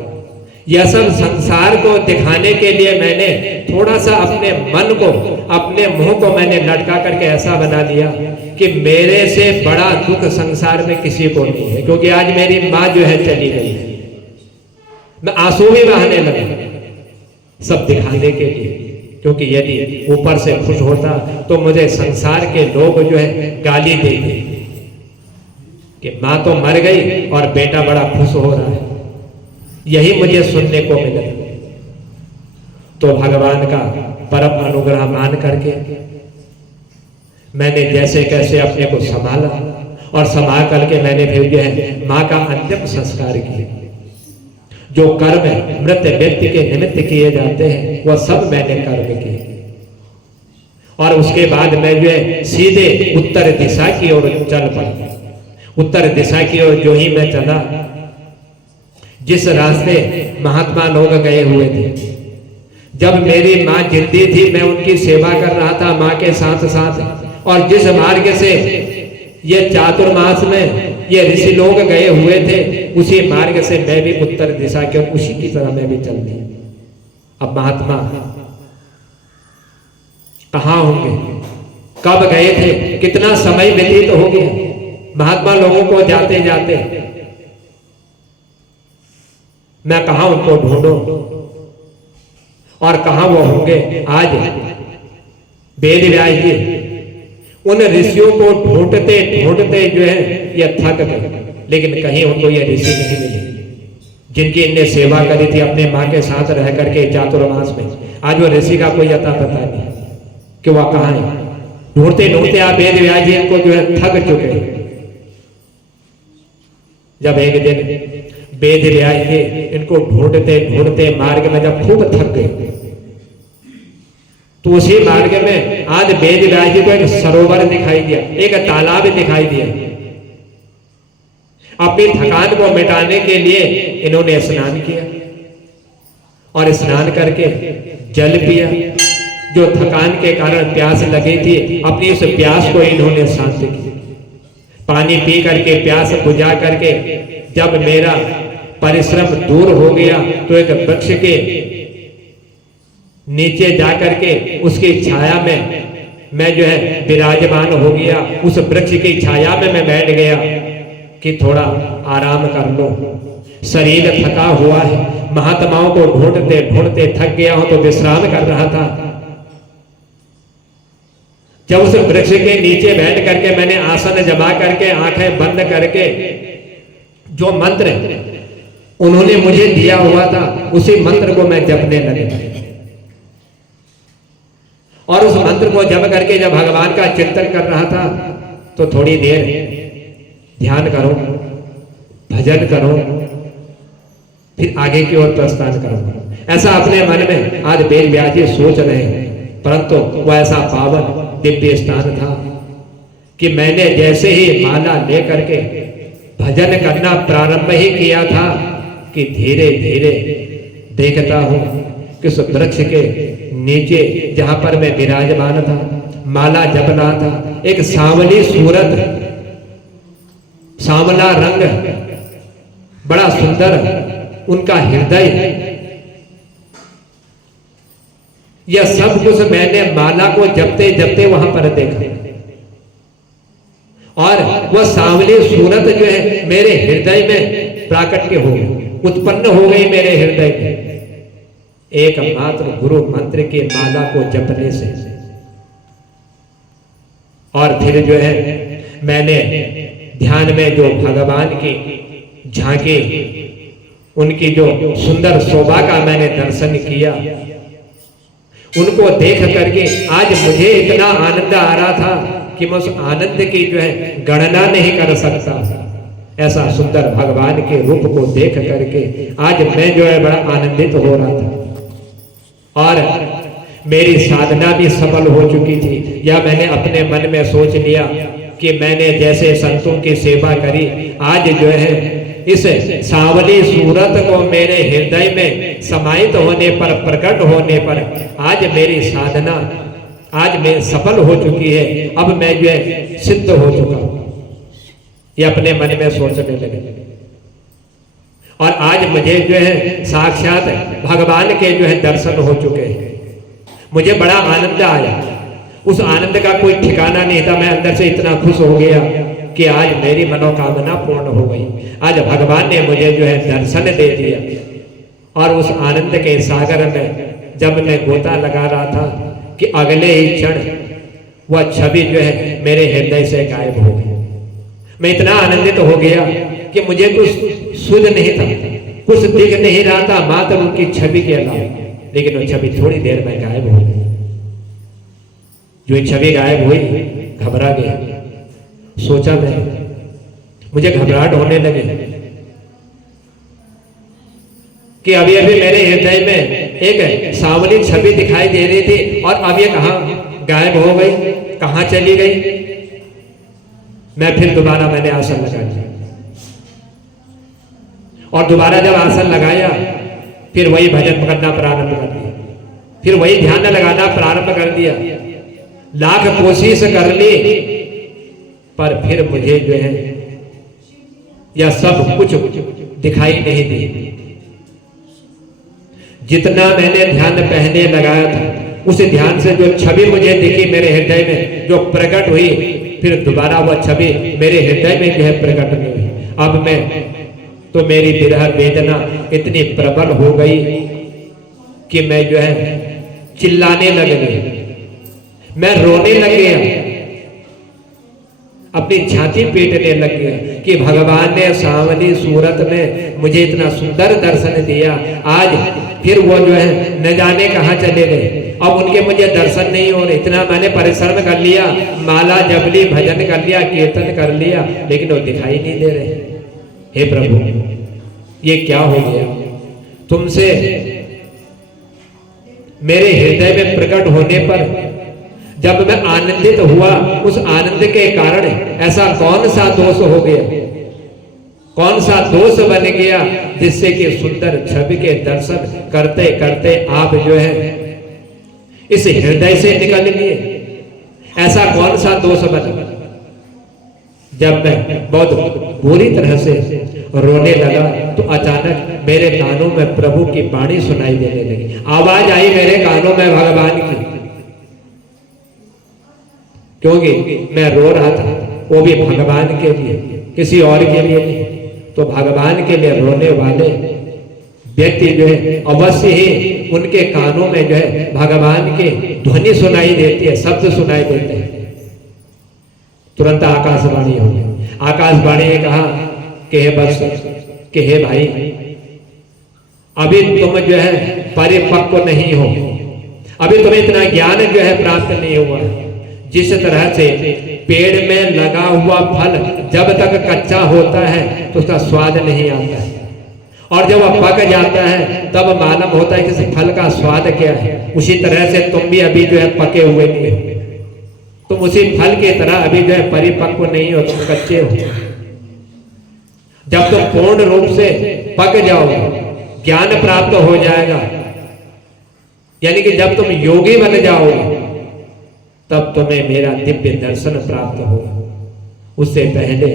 यह सब संसार को दिखाने के लिए मैंने थोड़ा सा अपने मन को, अपने मुंह को मैंने लटका करके ऐसा बना दिया कि मेरे से बड़ा दुख संसार में किसी को नहीं है, क्योंकि आज मेरी माँ जो है चली गई है। मैं आंसू भी बहाने लगा सब दिखाने के लिए, क्योंकि यदि ऊपर से खुश होता तो मुझे संसार के लोग जो है गाली देंगे कि माँ तो मर गई और बेटा बड़ा खुश हो रहा है। यही मुझे सुनने को मिला। तो भगवान का परम अनुग्रह मान करके मैंने जैसे कैसे अपने को संभाला और संभाल करके मैंने फिर जो है माँ का अंतिम संस्कार किया। जो कर्म मृत व्यक्ति के निमित्त किए जाते हैं वह सब मैंने कर्म किए। और उसके बाद मैं जो है सीधे उत्तर दिशा की ओर चल पड़ा। उत्तर दिशा की ओर जो ही मैं चला, जिस रास्ते महात्मा लोग गए हुए थे, जब मेरी माँ जिंदी थी मैं उनकी सेवा कर रहा था माँ के साथ साथ। और जिस मार्ग से ये चातुर्मास में ये ऋषि लोग गए हुए थे, उसी मार्ग से मैं भी उत्तर दिशा के उसी की तरह मैं भी चल दिया। अब महात्मा कहाँ होंगे, कब गए थे, कितना समय व्यतीत हो गया महात्मा लोगों को जाते जाते, मैं कहा उनको ढूंढूं और कहां वो होंगे। आज वेद व्यास जी उन ऋषियों को ढूंढते ढूंढते जो है ये थक गए, लेकिन कहीं उनको ये ऋषि नहीं मिले जिनकी इनने सेवा करी थी अपने माँ के साथ रह करके चातुर्मास में। आज वो ऋषि का कोई अता पता नहीं कि वह कहाँ है। ढूंढते ढूंढते आप वेद व्यास जी इनको जो है थक चुके। जब एक दिन वेद व्यास जी इनको ढूंढते ढूंढते मार्ग में जब खूब थक गए, तो उसी मार्ग में आज वेद व्यास जी को एक सरोवर दिखाई दिया, एक तालाब दिखाई दिया। अपनी थकान को मिटाने के लिए इन्होंने स्नान किया और स्नान करके जल पिया। जो थकान के कारण प्यास लगी थी, अपनी उस प्यास को इन्होंने शांत किया। पानी पी करके प्यास बुझा करके जब मेरा परिश्रम दूर हो गया तो एक वृक्ष के नीचे जाकर के उसकी छाया में मैं जो है विराजमान हो गया। उस वृक्ष की छाया में मैं बैठ गया कि थोड़ा आराम कर लो, शरीर थका हुआ है। महात्माओं को ढूंढते ढूंढते थक गया हूं तो विश्राम कर रहा था। जब उस वृक्ष के नीचे बैठ करके मैंने आसन जमा करके आंखें बंद करके जो मंत्र उन्होंने मुझे दिया हुआ था, उसी मंत्र को मैं जपने लगा। और उस मंत्र को जप करके जब भगवान का चिंतन कर रहा था तो थोड़ी देर ध्यान करो, भजन करो, फिर आगे की ओर प्रस्थान करो। ऐसा अपने मन में आज वेद व्यास जी सोच रहे हैं। परंतु वह ऐसा पावन दिव्य स्थान था कि मैंने जैसे ही माला लेकर के भजन करना प्रारंभ ही किया था कि धीरे धीरे देखता हूं कि उस वृक्ष के नीचे जहां पर मैं विराजमान था, माला जप रहा था, एक सांवली सूरत, सांवला रंग, बड़ा सुंदर उनका हृदय, यह सब कुछ मैंने माला को जपते जपते वहां पर देखा। और वह सांवली सूरत जो है मेरे हृदय में प्राकट्य हो गई, उत्पन्न हो गई मेरे हृदय में, एकमात्र गुरु मंत्र की माला को जपने से। और फिर जो है मैंने ध्यान में जो भगवान की झांकी, उनकी जो सुंदर शोभा का मैंने दर्शन किया, उनको देख करके आज मुझे इतना आनंद आ रहा था कि मैं उस आनंद की जो है गणना नहीं कर सकता। ऐसा सुंदर भगवान के रूप को देख करके आज मैं जो है बड़ा आनंदित हो रहा था। और मेरी साधना भी सफल हो चुकी थी। या मैंने अपने मन में सोच लिया कि मैंने जैसे संतों की सेवा करी, आज जो है इस सांवली सूरत को मेरे हृदय में समाहित होने पर, प्रकट होने पर आज मेरी साधना आज मैं सफल हो चुकी है। अब मैं जो है सिद्ध हो चुका हूं, ये अपने मन में सोचने लगे। और आज मुझे जो है साक्षात भगवान के जो है दर्शन हो चुके हैं। मुझे बड़ा आनंद आया, उस आनंद का कोई ठिकाना नहीं था। मैं अंदर से इतना खुश हो गया कि आज मेरी मनोकामना पूर्ण हो गई। आज भगवान ने मुझे जो है दर्शन दे दिया। और उस आनंद के सागर में जब मैं गोता लगा रहा था कि अगले ही क्षण वह छवि जो है मेरे हृदय से गायब हो गई। मैं इतना आनंदित हो गया कि मुझे कुछ सुध नहीं था, कुछ दिख नहीं रहा था मात्र उनकी छवि के अलावा। लेकिन वो छवि थोड़ी देर में गायब हो गई। जो छवि गायब हुई, घबरा गया। सोचा मैं, मुझे घबराहट होने लगे कि अभी अभी मेरे हृदय में एक सांवली छवि दिखाई दे रही थी और अब ये कहां गायब हो गई, कहां चली गई। मैं फिर दोबारा मैंने आसन लगा लिया। और दोबारा जब आसन लगाया फिर वही भजन करना प्रारंभ कर दिया, फिर वही ध्यान लगाना प्रारंभ कर दिया। लाख कोशिश कर ली पर फिर मुझे जो है यह सब कुछ दिखाई नहीं दी। जितना मैंने ध्यान पहले लगाया था उस ध्यान से जो छवि मुझे दिखी मेरे हृदय में, जो प्रकट हुई, फिर दोबारा वह छवि मेरे हृदय में जो है प्रकट नहीं हुई। अब मैं तो मेरी विरह वेदना इतनी प्रबल हो गई कि मैं जो है चिल्लाने लग गई, मैं रोने लग गया, अपनी छाती पीटने लग गया कि भगवान ने सांवली सूरत में मुझे इतना सुंदर दर्शन दिया, आज फिर वो जो है न जाने कहां चले गए। अब उनके मुझे दर्शन नहीं हो रहे। इतना मैंने परिश्रम कर लिया, माला जप ली, भजन कर लिया, कीर्तन कर लिया, लेकिन वो दिखाई नहीं दे रहे। हे प्रभु, ये क्या हो गया? तुमसे मेरे हृदय में प्रकट होने पर जब मैं आनंदित हुआ, उस आनंद के कारण ऐसा कौन सा दोष हो गया, कौन सा दोष बन गया जिससे कि सुंदर छवि के दर्शन करते करते आप जो है इस हृदय से निकल गए? ऐसा कौन सा दोष बना? जब मैं बहुत बुरी तरह से रोने लगा तो अचानक मेरे कानों में प्रभु की वाणी सुनाई देने लगी। आवाज आई मेरे कानों में भगवान की, क्योंकि मैं रो रहा था, वो भी भगवान के लिए, किसी और के लिए नहीं। तो भगवान के लिए रोने वाले व्यक्ति जो है अवश्य ही उनके कानों में जो है भगवान के ध्वनि सुनाई देती है, शब्द सुनाई देते हैं। तुरंत आकाशवाणी हो गई। आकाशवाणी ने कहा कि हे बस, कि हे भाई, अभी तुम जो है परिपक्व नहीं हो, अभी तुम्हें इतना ज्ञान जो है प्राप्त नहीं हुआ। जिस तरह से पेड़ में लगा हुआ फल जब तक कच्चा होता है तो उसका स्वाद नहीं आता है, और जब वह पक जाता है तब मालूम होता है कि इस फल का स्वाद क्या है। उसी तरह से तुम भी अभी जो है पके हुए नहीं हो, तुम उसी फल की तरह अभी जो है परिपक्व नहीं हो, तुम कच्चे हो। जब तुम पूर्ण रूप से पक जाओगे, ज्ञान प्राप्त हो जाएगा, यानी कि जब तुम योगी बन जाओगे, तब तुम्हें मेरा दिव्य दर्शन प्राप्त होगा। उससे पहले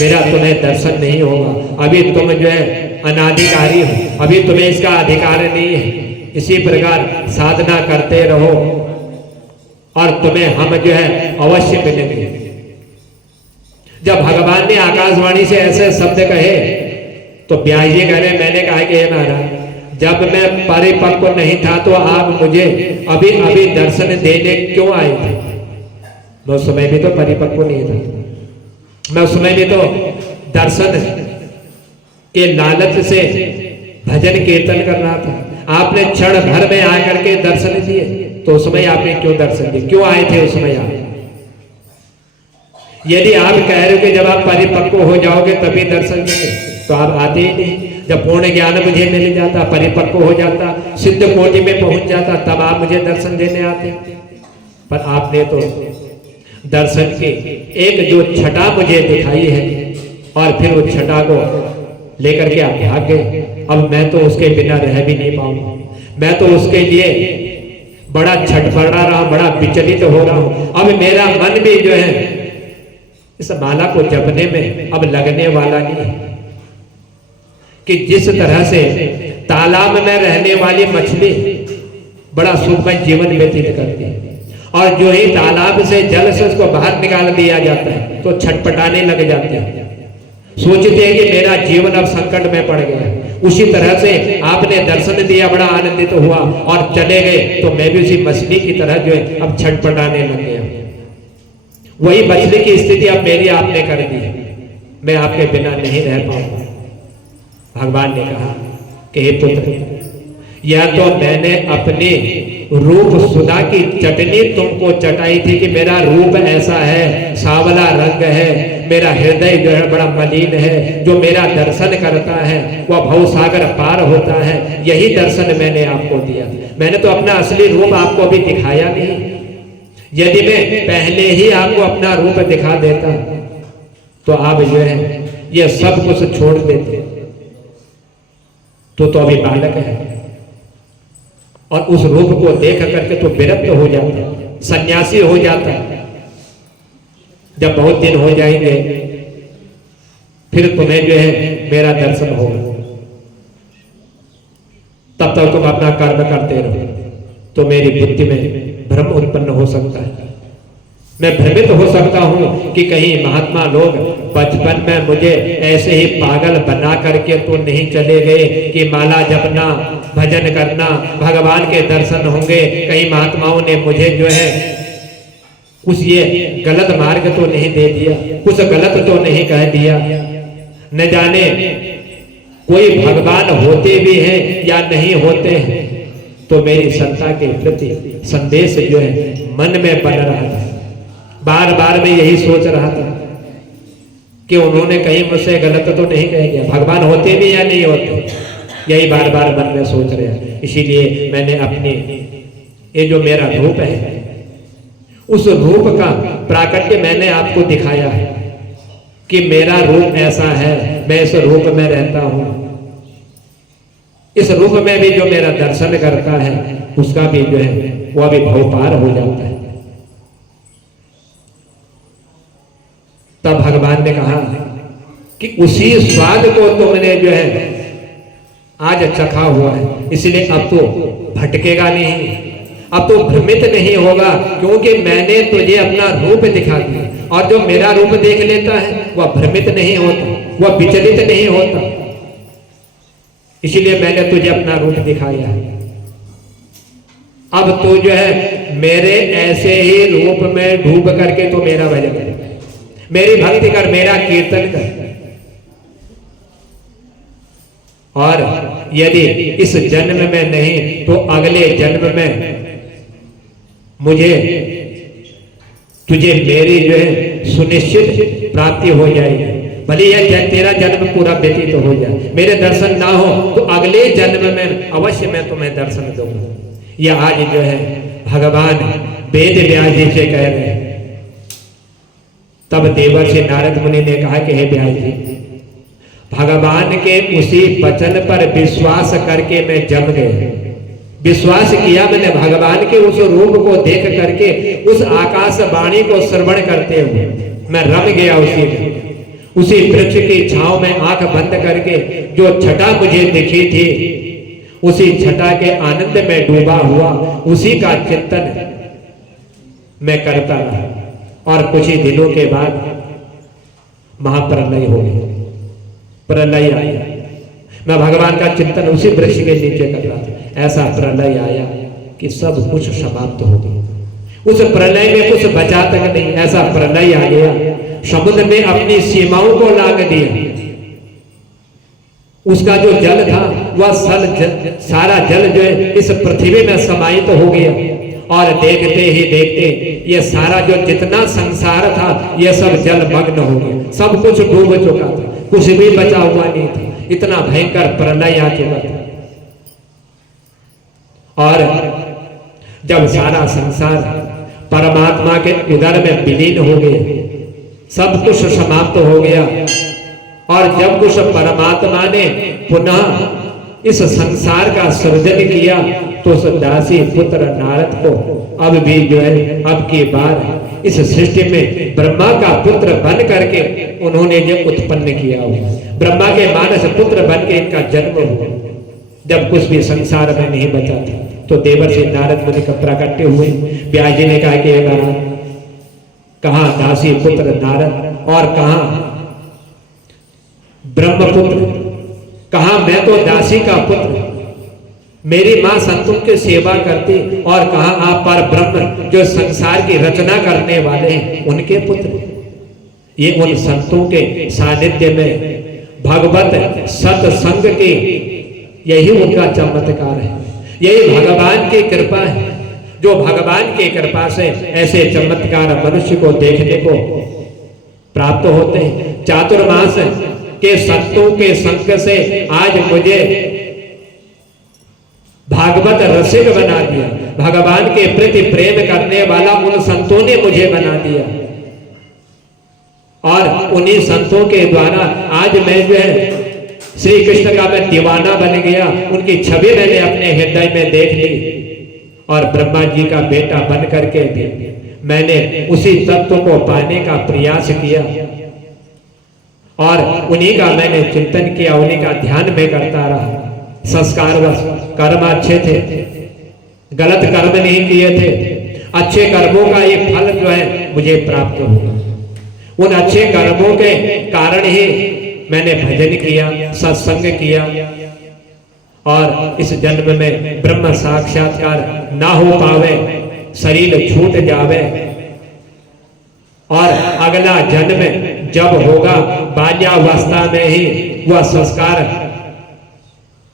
मेरा तुम्हें दर्शन नहीं होगा। अभी तुम जो है अनाधिकारी हो, अभी तुम्हें इसका अधिकार नहीं है। इसी प्रकार साधना करते रहो और तुम्हें हम जो है अवश्य मिलेंगे। जब भगवान ने आकाशवाणी से ऐसे शब्द कहे तो व्यास जी कह रहे, मैंने कहा कि हे महाराज, जब मैं परिपक्व नहीं था तो आप मुझे अभी अभी दर्शन देने क्यों आए थे? मैं उस समय भी तो परिपक्व नहीं था, मैं उस समय भी तो दर्शन के लालच से भजन कीर्तन कर रहा था। आपने क्षण भर में आकर के दर्शन दिए, तो उस समय आपने क्यों दर्शन दिए? क्यों आए थे उस समय आप? यदि आप कह रहे हो कि जब आप परिपक्व हो जाओगे तभी दर्शन देंगे, तो आप आते ही नहीं। जब पूर्ण ज्ञान मुझे मिल जाता, परिपक्व हो जाता, सिद्ध कोटि में पहुंच जाता, तब आप मुझे दर्शन देने आते। पर आपने तो दर्शन की एक जो छटा मुझे दिखाई है और फिर उस छटा को लेकर के आप भाग गए। अब मैं तो उसके बिना रह भी नहीं पाऊंगा, मैं तो उसके लिए बड़ा छटपटा रहा हूं, बड़ा विचलित हो रहा हूं। अब मेरा मन भी जो है इस माला को जपने में अब लगने वाला नहीं है। कि जिस तरह से तालाब में रहने वाली मछली बड़ा सुखमय जीवन व्यतीत करती है, और जो ही तालाब से जल से उसको बाहर निकाल दिया जाता है तो छटपटाने लग जाते हैं, सोचते हैं कि मेरा जीवन अब संकट में पड़ गया। उसी तरह से आपने दर्शन दिया, बड़ा आनंदित हुआ और चले गए, तो मैं भी उसी मछली की तरह जो है अब छटपटाने लग गया। वही मछली की स्थिति अब मेरी आपने कर दी है, मैं आपके बिना नहीं रह पाऊंगा। भगवान ने कहा कि हे पुत्र, या तो मैंने अपने रूप सुधा की चटनी तुमको चटाई थी कि मेरा रूप ऐसा है, सांवला रंग है, मेरा हृदय जो है बड़ा मलिन है, जो मेरा दर्शन करता है वह भवसागर पार होता है, यही दर्शन मैंने आपको दिया। मैंने तो अपना असली रूप आपको अभी दिखाया नहीं। यदि मैं पहले ही आपको अपना रूप दिखा देता तो आप जो है ये सब कुछ छोड़ देते, तो अभी बालक है, और उस रूप को देख करके तो विरक्त हो जाता, सन्यासी हो जाता। जब बहुत दिन हो जाएंगे फिर तुम्हें जो है मेरा दर्शन होगा, तब तक तुम अपना कर्म करते रहो, तो मेरी बुद्धि में भ्रम उत्पन्न हो सकता है। मैं भ्रमित हो सकता हूं कि कहीं महात्मा लोग बचपन में मुझे ऐसे ही पागल बना करके तो नहीं चले गए कि माला जपना, भजन करना, भगवान के दर्शन होंगे। कहीं महात्माओं ने मुझे जो है कुछ ये गलत मार्ग तो नहीं दे दिया, कुछ गलत तो नहीं कह दिया। न जाने कोई भगवान होते भी हैं या नहीं होते हैं, तो मेरी संता के प्रति संदेश जो है मन में बन रहा था। बार बार मैं यही सोच रहा था कि उन्होंने कहीं मुझसे गलत तो नहीं कह दिया, भगवान होते भी या नहीं होते, यही बार बार मन में सोच रहे हैं। इसीलिए मैंने अपने ये जो मेरा रूप है उस रूप का प्राकट्य मैंने आपको दिखाया है कि मेरा रूप ऐसा है, मैं इस रूप में रहता हूं। इस रूप में भी जो मेरा दर्शन करता है उसका भी जो है वह भी भव पार हो जाता है। तब भगवान ने कहा कि उसी स्वाद को तुमने जो है आज चखा हुआ है, इसलिए अब तो भटकेगा नहीं, अब तो भ्रमित नहीं होगा, क्योंकि मैंने तुझे अपना रूप दिखा दिया। और जो मेरा रूप देख लेता है वह भ्रमित नहीं होता, वह विचलित नहीं होता। इसीलिए मैंने तुझे अपना रूप दिखाया है। अब तू जो है मेरे ऐसे ही रूप में डूब करके तो मेरा भजन कर, मेरी भक्ति कर, मेरा कीर्तन कर, और यदि इस जन्म में नहीं तो अगले जन्म में मुझे तुझे मेरी जो है सुनिश्चित प्राप्ति हो जाएगी। भले यह तेरा जन्म पूरा व्यतीत हो जाए, मेरे दर्शन ना हो तो अगले जन्म में अवश्य मैं तुम्हें दर्शन दूंगा। यह आज जो है भगवान वेद व्यास जी से कह रहे हैं। तब देवर्षि नारद मुनि ने कहा कि हे व्यास जी, भगवान के उसी वचन पर विश्वास करके मैं जम गया। विश्वास किया मैंने भगवान के उस रूप को देख करके, उस आकाशवाणी को श्रवण करते हुए मैं रम गया उसी में। उसी वृक्ष की छांव में आंख बंद करके जो छटा मुझे दिखी थी, उसी छटा के आनंद में डूबा हुआ उसी का चिंतन मैं करता रहा। और कुछ ही दिनों के बाद महाप्रलय हो गया, प्रलय आया। मैं भगवान का चिंतन उसी वृक्ष के नीचे कर रहा था। ऐसा प्रलय आया कि सब कुछ समाप्त हो गया। उस प्रलय में कुछ बचा तक नहीं। ऐसा प्रलय आ गया, समुद्र ने अपनी सीमाओं को लांघ दिया। उसका जो जल था वह सारा जल जो है इस पृथ्वी में समाहित हो गया। और देखते ही देखते ये सारा जो जितना संसार था ये सब जलमग्न हो गया। सब कुछ डूब चुका था, कुछ भी बचा हुआ नहीं था। इतना भयंकर प्रलय आ चुका था। और जब सारा संसार परमात्मा के उदर में विलीन हो गया, सब कुछ समाप्त हो गया। और जब कुछ परमात्मा ने पुनः इस संसार का सृजन किया तो उस दासी पुत्र नारद को अब भी जो है अब की बार इस सृष्टि में ब्रह्मा का पुत्र बन करके उन्होंने जो उत्पन्न किया हुआ, ब्रह्मा के मानस पुत्र बन के इनका जन्म हुआ। जब कुछ भी संसार में नहीं बचा था तो देवर्षि नारद मुनि का प्राकट्य हुए। व्यास जी ने कहा कि कहाँ दासी पुत्र नारद और कहाँ ब्रह्मपुत्र, कहा मैं तो दासी का पुत्र, मेरी मां संतों की सेवा करती, और कहा आप पर ब्रह्म जो संसार की रचना करने वाले हैं उनके पुत्र। ये उन संतों के सानिध्य में भगवत सत्संग के यही उनका चमत्कार है, यही भगवान की कृपा है। जो भगवान की कृपा से ऐसे चमत्कार मनुष्य को देखने को प्राप्त होते हैं। चातुर्मास के संतों के संग से आज मुझे भागवत रसिक बना दिया। भगवान के प्रति प्रेम करने वाला उन संतों ने मुझे बना दिया। और उन्हीं संतों के द्वारा आज मैं जो है श्री कृष्ण का मैं दीवाना बन गया। उनकी छवि मैंने अपने हृदय में देख ली। और ब्रह्मा जी का बेटा बन करके भी मैंने उसी तत्व को पाने का प्रयास किया। और उन्हीं का मैंने चिंतन किया, उन्हीं का ध्यान में करता रहा। संस्कारवश कर्म अच्छे थे, गलत कर्म नहीं किए थे। अच्छे कर्मों का एक फल जो है मुझे प्राप्त हुआ। उन अच्छे कर्मों के कारण ही मैंने भजन किया, सत्संग किया। और इस जन्म में ब्रह्म साक्षात्कार ना हो पावे, शरीर छूट जावे, और अगला जन्म जब होगा बाल्यावस्था में ही वह संस्कार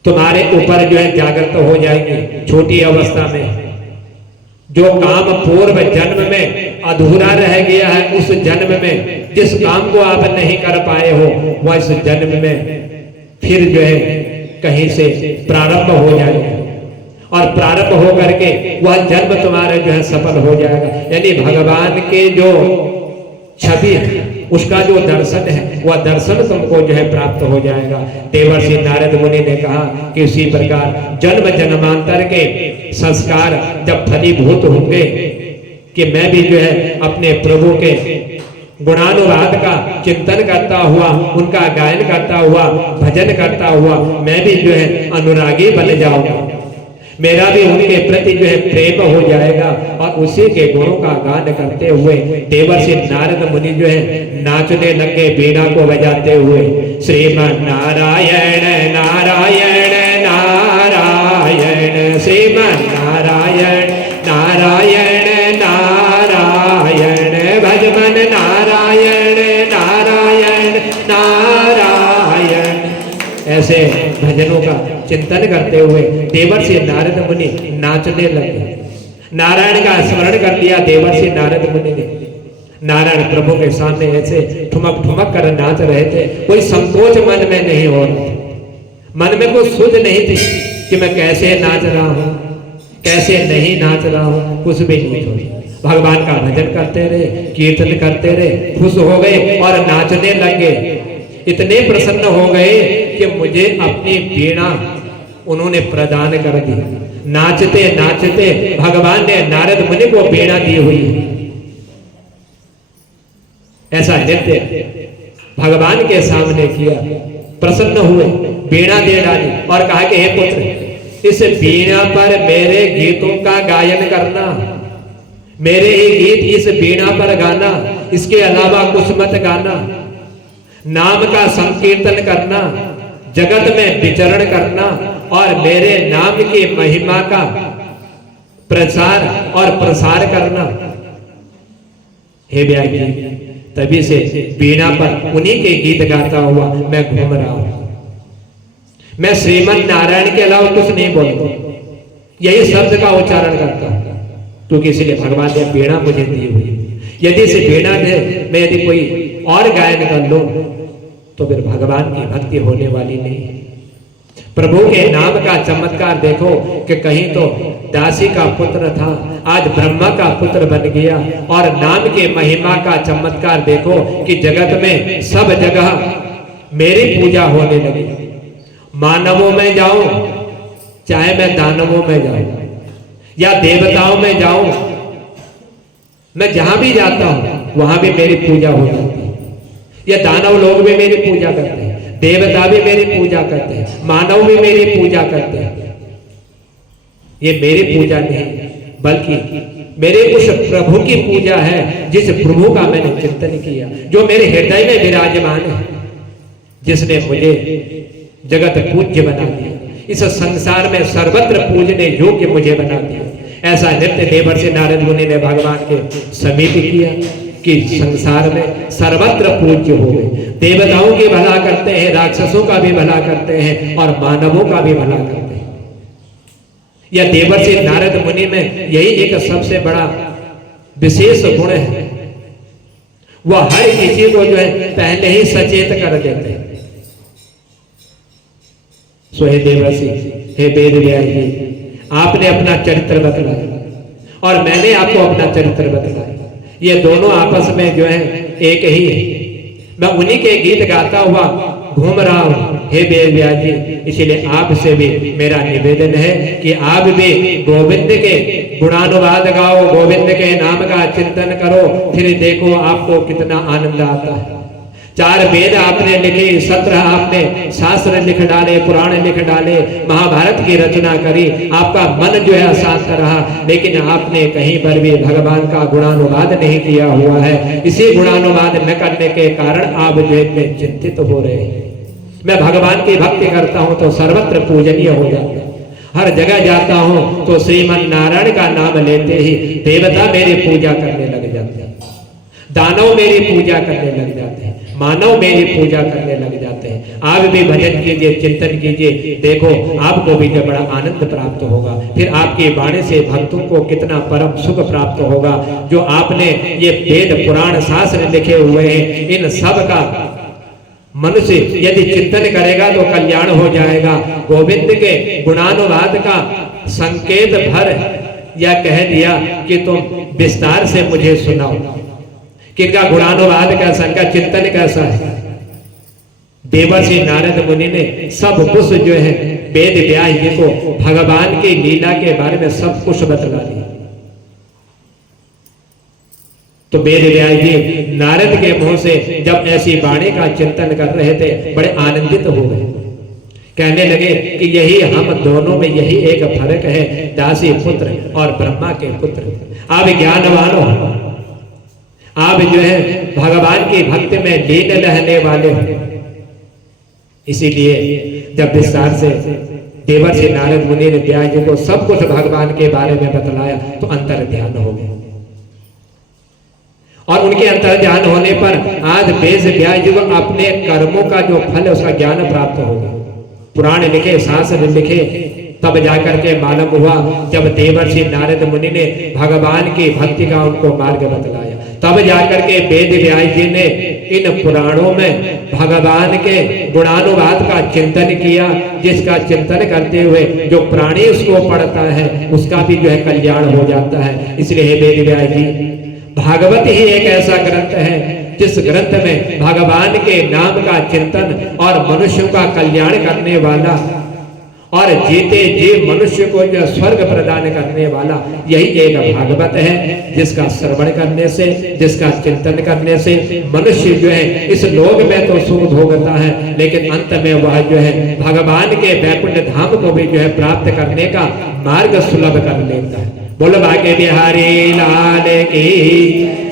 तुम्हारे ऊपर जो है जागृत हो जाएंगे। छोटी अवस्था में जो काम पूर्व जन्म में अधूरा रह गया है, उस जन्म में जिस काम को आप नहीं कर पाए हो वह इस जन्म में फिर जो है कहीं से प्रारंभ हो जाएगा। और प्रारंभ हो करके वह जन्म तुम्हारा जो है सफल हो जाएगा। यानी भगवान के जो छवि है उसका जो दर्शन है वह दर्शन तुमको जो है प्राप्त हो जाएगा। देवर्षि नारद मुनि ने कहा कि इसी प्रकार जन्म जन्मांतर के संस्कार जब फलीभूत होंगे कि मैं भी जो है अपने प्रभु के गुणानुवाद का चिंतन करता हुआ, उनका गायन करता हुआ, भजन करता हुआ मैं भी जो है अनुरागी बन जाऊंगा। मेरा भी उनके प्रति जो है प्रेम हो जाएगा। और उसी के गुणों का गान करते हुए देवर्षि नारद मुनि जो है नाचने लगे बीड़ा को बजाते हुए। श्रीमन नारायण नारायण नारायण, श्रीमन नारायण नारायण नारायण, भजमन नारायण नारायण नारायण। ऐसे भजनों का चिंतन करते हुए देवर्षि नारद मुनि नाचने लगे। नारायण का स्मरण कर लिया देवर्षि नारद मुनि ने। नारायण प्रभु के सामने ऐसे ठुमक ठुमक कर नाच रहे थे। कोई संकोच मन में नहीं हो रहा था, मन में कोई सूझ नहीं थी कि मैं कैसे नाच रहा हूं, कैसे नहीं नाच रहा हूं, कुछ भी नहीं छोड़ी। भगवान का भजन करते रहे, कीर्तन करते रहे, खुश हो गए और नाचने लगे। इतने प्रसन्न हो गए कि मुझे अपनी वीणा उन्होंने प्रदान कर दी। नाचते नाचते भगवान ने नारद मुनि को वीणा दी हुई है। ऐसा नृत्य भगवान के सामने किया, प्रसन्न हुए, वीणा दे डाली और कहा कि हे पुत्र, इस वीणा पर मेरे गीतों का गायन करना, मेरे ही गीत इस वीणा पर गाना, इसके अलावा कुछ मत गाना। नाम का संकीर्तन करना, जगत में विचरण करना और मेरे नाम की महिमा का प्रचार और प्रसार करना। हे व्यास जी, तभी से वीणा पर उन्हीं के गीत गाता हुआ मैं घूम रहा हूं। मैं श्रीमन नारायण के अलावा कुछ नहीं बोलता, यही शब्द का उच्चारण करता हूं, क्योंकि इसलिए भगवान ने वीणा मुझे दी हुई। यदि इसे वीणा दे मैं यदि कोई और गायन कर लो तो फिर भगवान की भक्ति होने वाली नहीं है। प्रभु के नाम का चमत्कार देखो कि कहीं तो दासी का पुत्र था, आज ब्रह्मा का पुत्र बन गया। और नाम के महिमा का चमत्कार देखो कि जगत में सब जगह मेरी पूजा होने लगी। मानवों में जाऊं, चाहे मैं दानवों में जाऊं या देवताओं में जाऊं, मैं जहां भी जाता हूं वहां भी मेरी पूजा हो जाती है। या दानव लोग भी मेरी पूजा करते हैं, देवता भी मेरी पूजा करते हैं, मानव भी मेरी पूजा करते हैं। ये मेरी पूजा नहीं बल्कि मेरे उस प्रभु की पूजा है जिस प्रभु का मैंने चिंतन किया, जो मेरे हृदय में विराजमान है, जिसने मुझे जगत पूज्य बना दिया, इस संसार में सर्वत्र पूजने योग्य मुझे बना दिया। ऐसा नृत्य देवर्षि नारद मुनि ने भगवान के समीप किया कि संसार में सर्वत्र पूज्य हो गए। देवताओं की भला करते हैं, राक्षसों का भी भला करते हैं और मानवों का भी भला करते हैं। यह देवर्षि नारद मुनि में यही एक सबसे बड़ा विशेष गुण है। वह हर किसी को जो है पहले ही सचेत कर देते हैं। सो हे देवर्षि, हे वेद व्यास जी, आपने अपना चरित्र बतलाया और मैंने आपको अपना चरित्र बतलाया। ये दोनों आपस में जो है एक ही है। मैं उन्हीं के गीत गाता हुआ घूम रहा हूं हे वेद व्यास जी। इसलिए आपसे भी मेरा निवेदन है कि आप भी गोविंद के गुणानुवाद गाओ, गोविंद के नाम का चिंतन करो, फिर देखो आपको कितना आनंद आता है। 4 वेद आपने लिखे, 17 आपने शास्त्र लिख डाले, पुराण लिख डाले, महाभारत की रचना करी। आपका मन जो है अशांत रहा, लेकिन आपने कहीं पर भी भगवान का गुणानुवाद नहीं किया हुआ है। इसी गुणानुवाद न करने के कारण आप जो है चिंतित हो रहे हैं। मैं भगवान की भक्ति करता हूं तो सर्वत्र पूजनीय हो जाता हूं। हर जगह जाता हूं तो श्रीमन नारायण का नाम लेते ही देवता मेरी पूजा करने लग जाते हैं, दानव मेरी पूजा करने लग जाते हैं, मानव मेरी पूजा करने लग जाते हैं। आप भी भजन कीजिए, चिंतन कीजिए, देखो आपको भी जब बड़ा आनंद प्राप्त होगा। फिर आपकी वाणी से भक्तों को कितना परम सुख प्राप्त होगा। जो आपने ये वेद पुराण शास्त्र लिखे हुए हैं, इन सब का मनुष्य यदि चिंतन करेगा तो कल्याण हो जाएगा। गोविंद के गुणानुवाद का संकेत भर या कह दिया कि तुम विस्तार से मुझे सुनाओ कि इनका गुणानुवाद कैसा, इनका चिंतन कैसा है। देवर्षि नारद मुनि ने सब कुछ जो है वेद व्यास जी को भगवान की लीला के बारे में सब कुछ बतला दिया। तो वेद व्यास जी नारद के मुंह से जब ऐसी वाणी का चिंतन कर रहे थे, बड़े आनंदित हो गए। कहने लगे कि यही हम दोनों में यही एक फर्क है, दासी पुत्र और ब्रह्मा के पुत्र। आप ज्ञानवान हो, आप जो है भगवान की भक्ति में लीन रहने वाले हो। इसीलिए जब विस्तार से देवर्षि नारद मुनि ने व्यास जी को सब कुछ भगवान के बारे में बतलाया तो अंतर ध्यान हो गया। और उनके अंतर ध्यान होने पर आज वेद व्यास जी को अपने कर्मों का जो फल है उसका ज्ञान प्राप्त हो गया। पुराण लिखे, शास्त्र लिखे, तब जाकर के मालूम हुआ जब देवर्षि नारद मुनि ने भगवान की भक्ति का उनको मार्ग बतलाया, तब जाकर के वेद व्यास जी ने इन पुराणों में भगवान के गुणानुवाद का चिंतन किया, जिसका चिंतन करते हुए जो प्राणी उसको पढ़ता है उसका भी जो है कल्याण हो जाता है। इसलिए वेद व्यास जी, भागवत ही एक ऐसा ग्रंथ है जिस ग्रंथ में भगवान के नाम का चिंतन और मनुष्य का कल्याण करने वाला और जीते जी मनुष्य को जो स्वर्ग प्रदान करने वाला यही एक भागवत है, जिसका श्रवण करने से, जिसका चिंतन करने से मनुष्य जो है इस लोक में तो सुख भोगता है, लेकिन अंत में वह जो है भगवान के वैकुंठ धाम को भी जो है प्राप्त करने का मार्ग सुलभ कर लेता है। बोलो भाग्य बिहारी लाल की।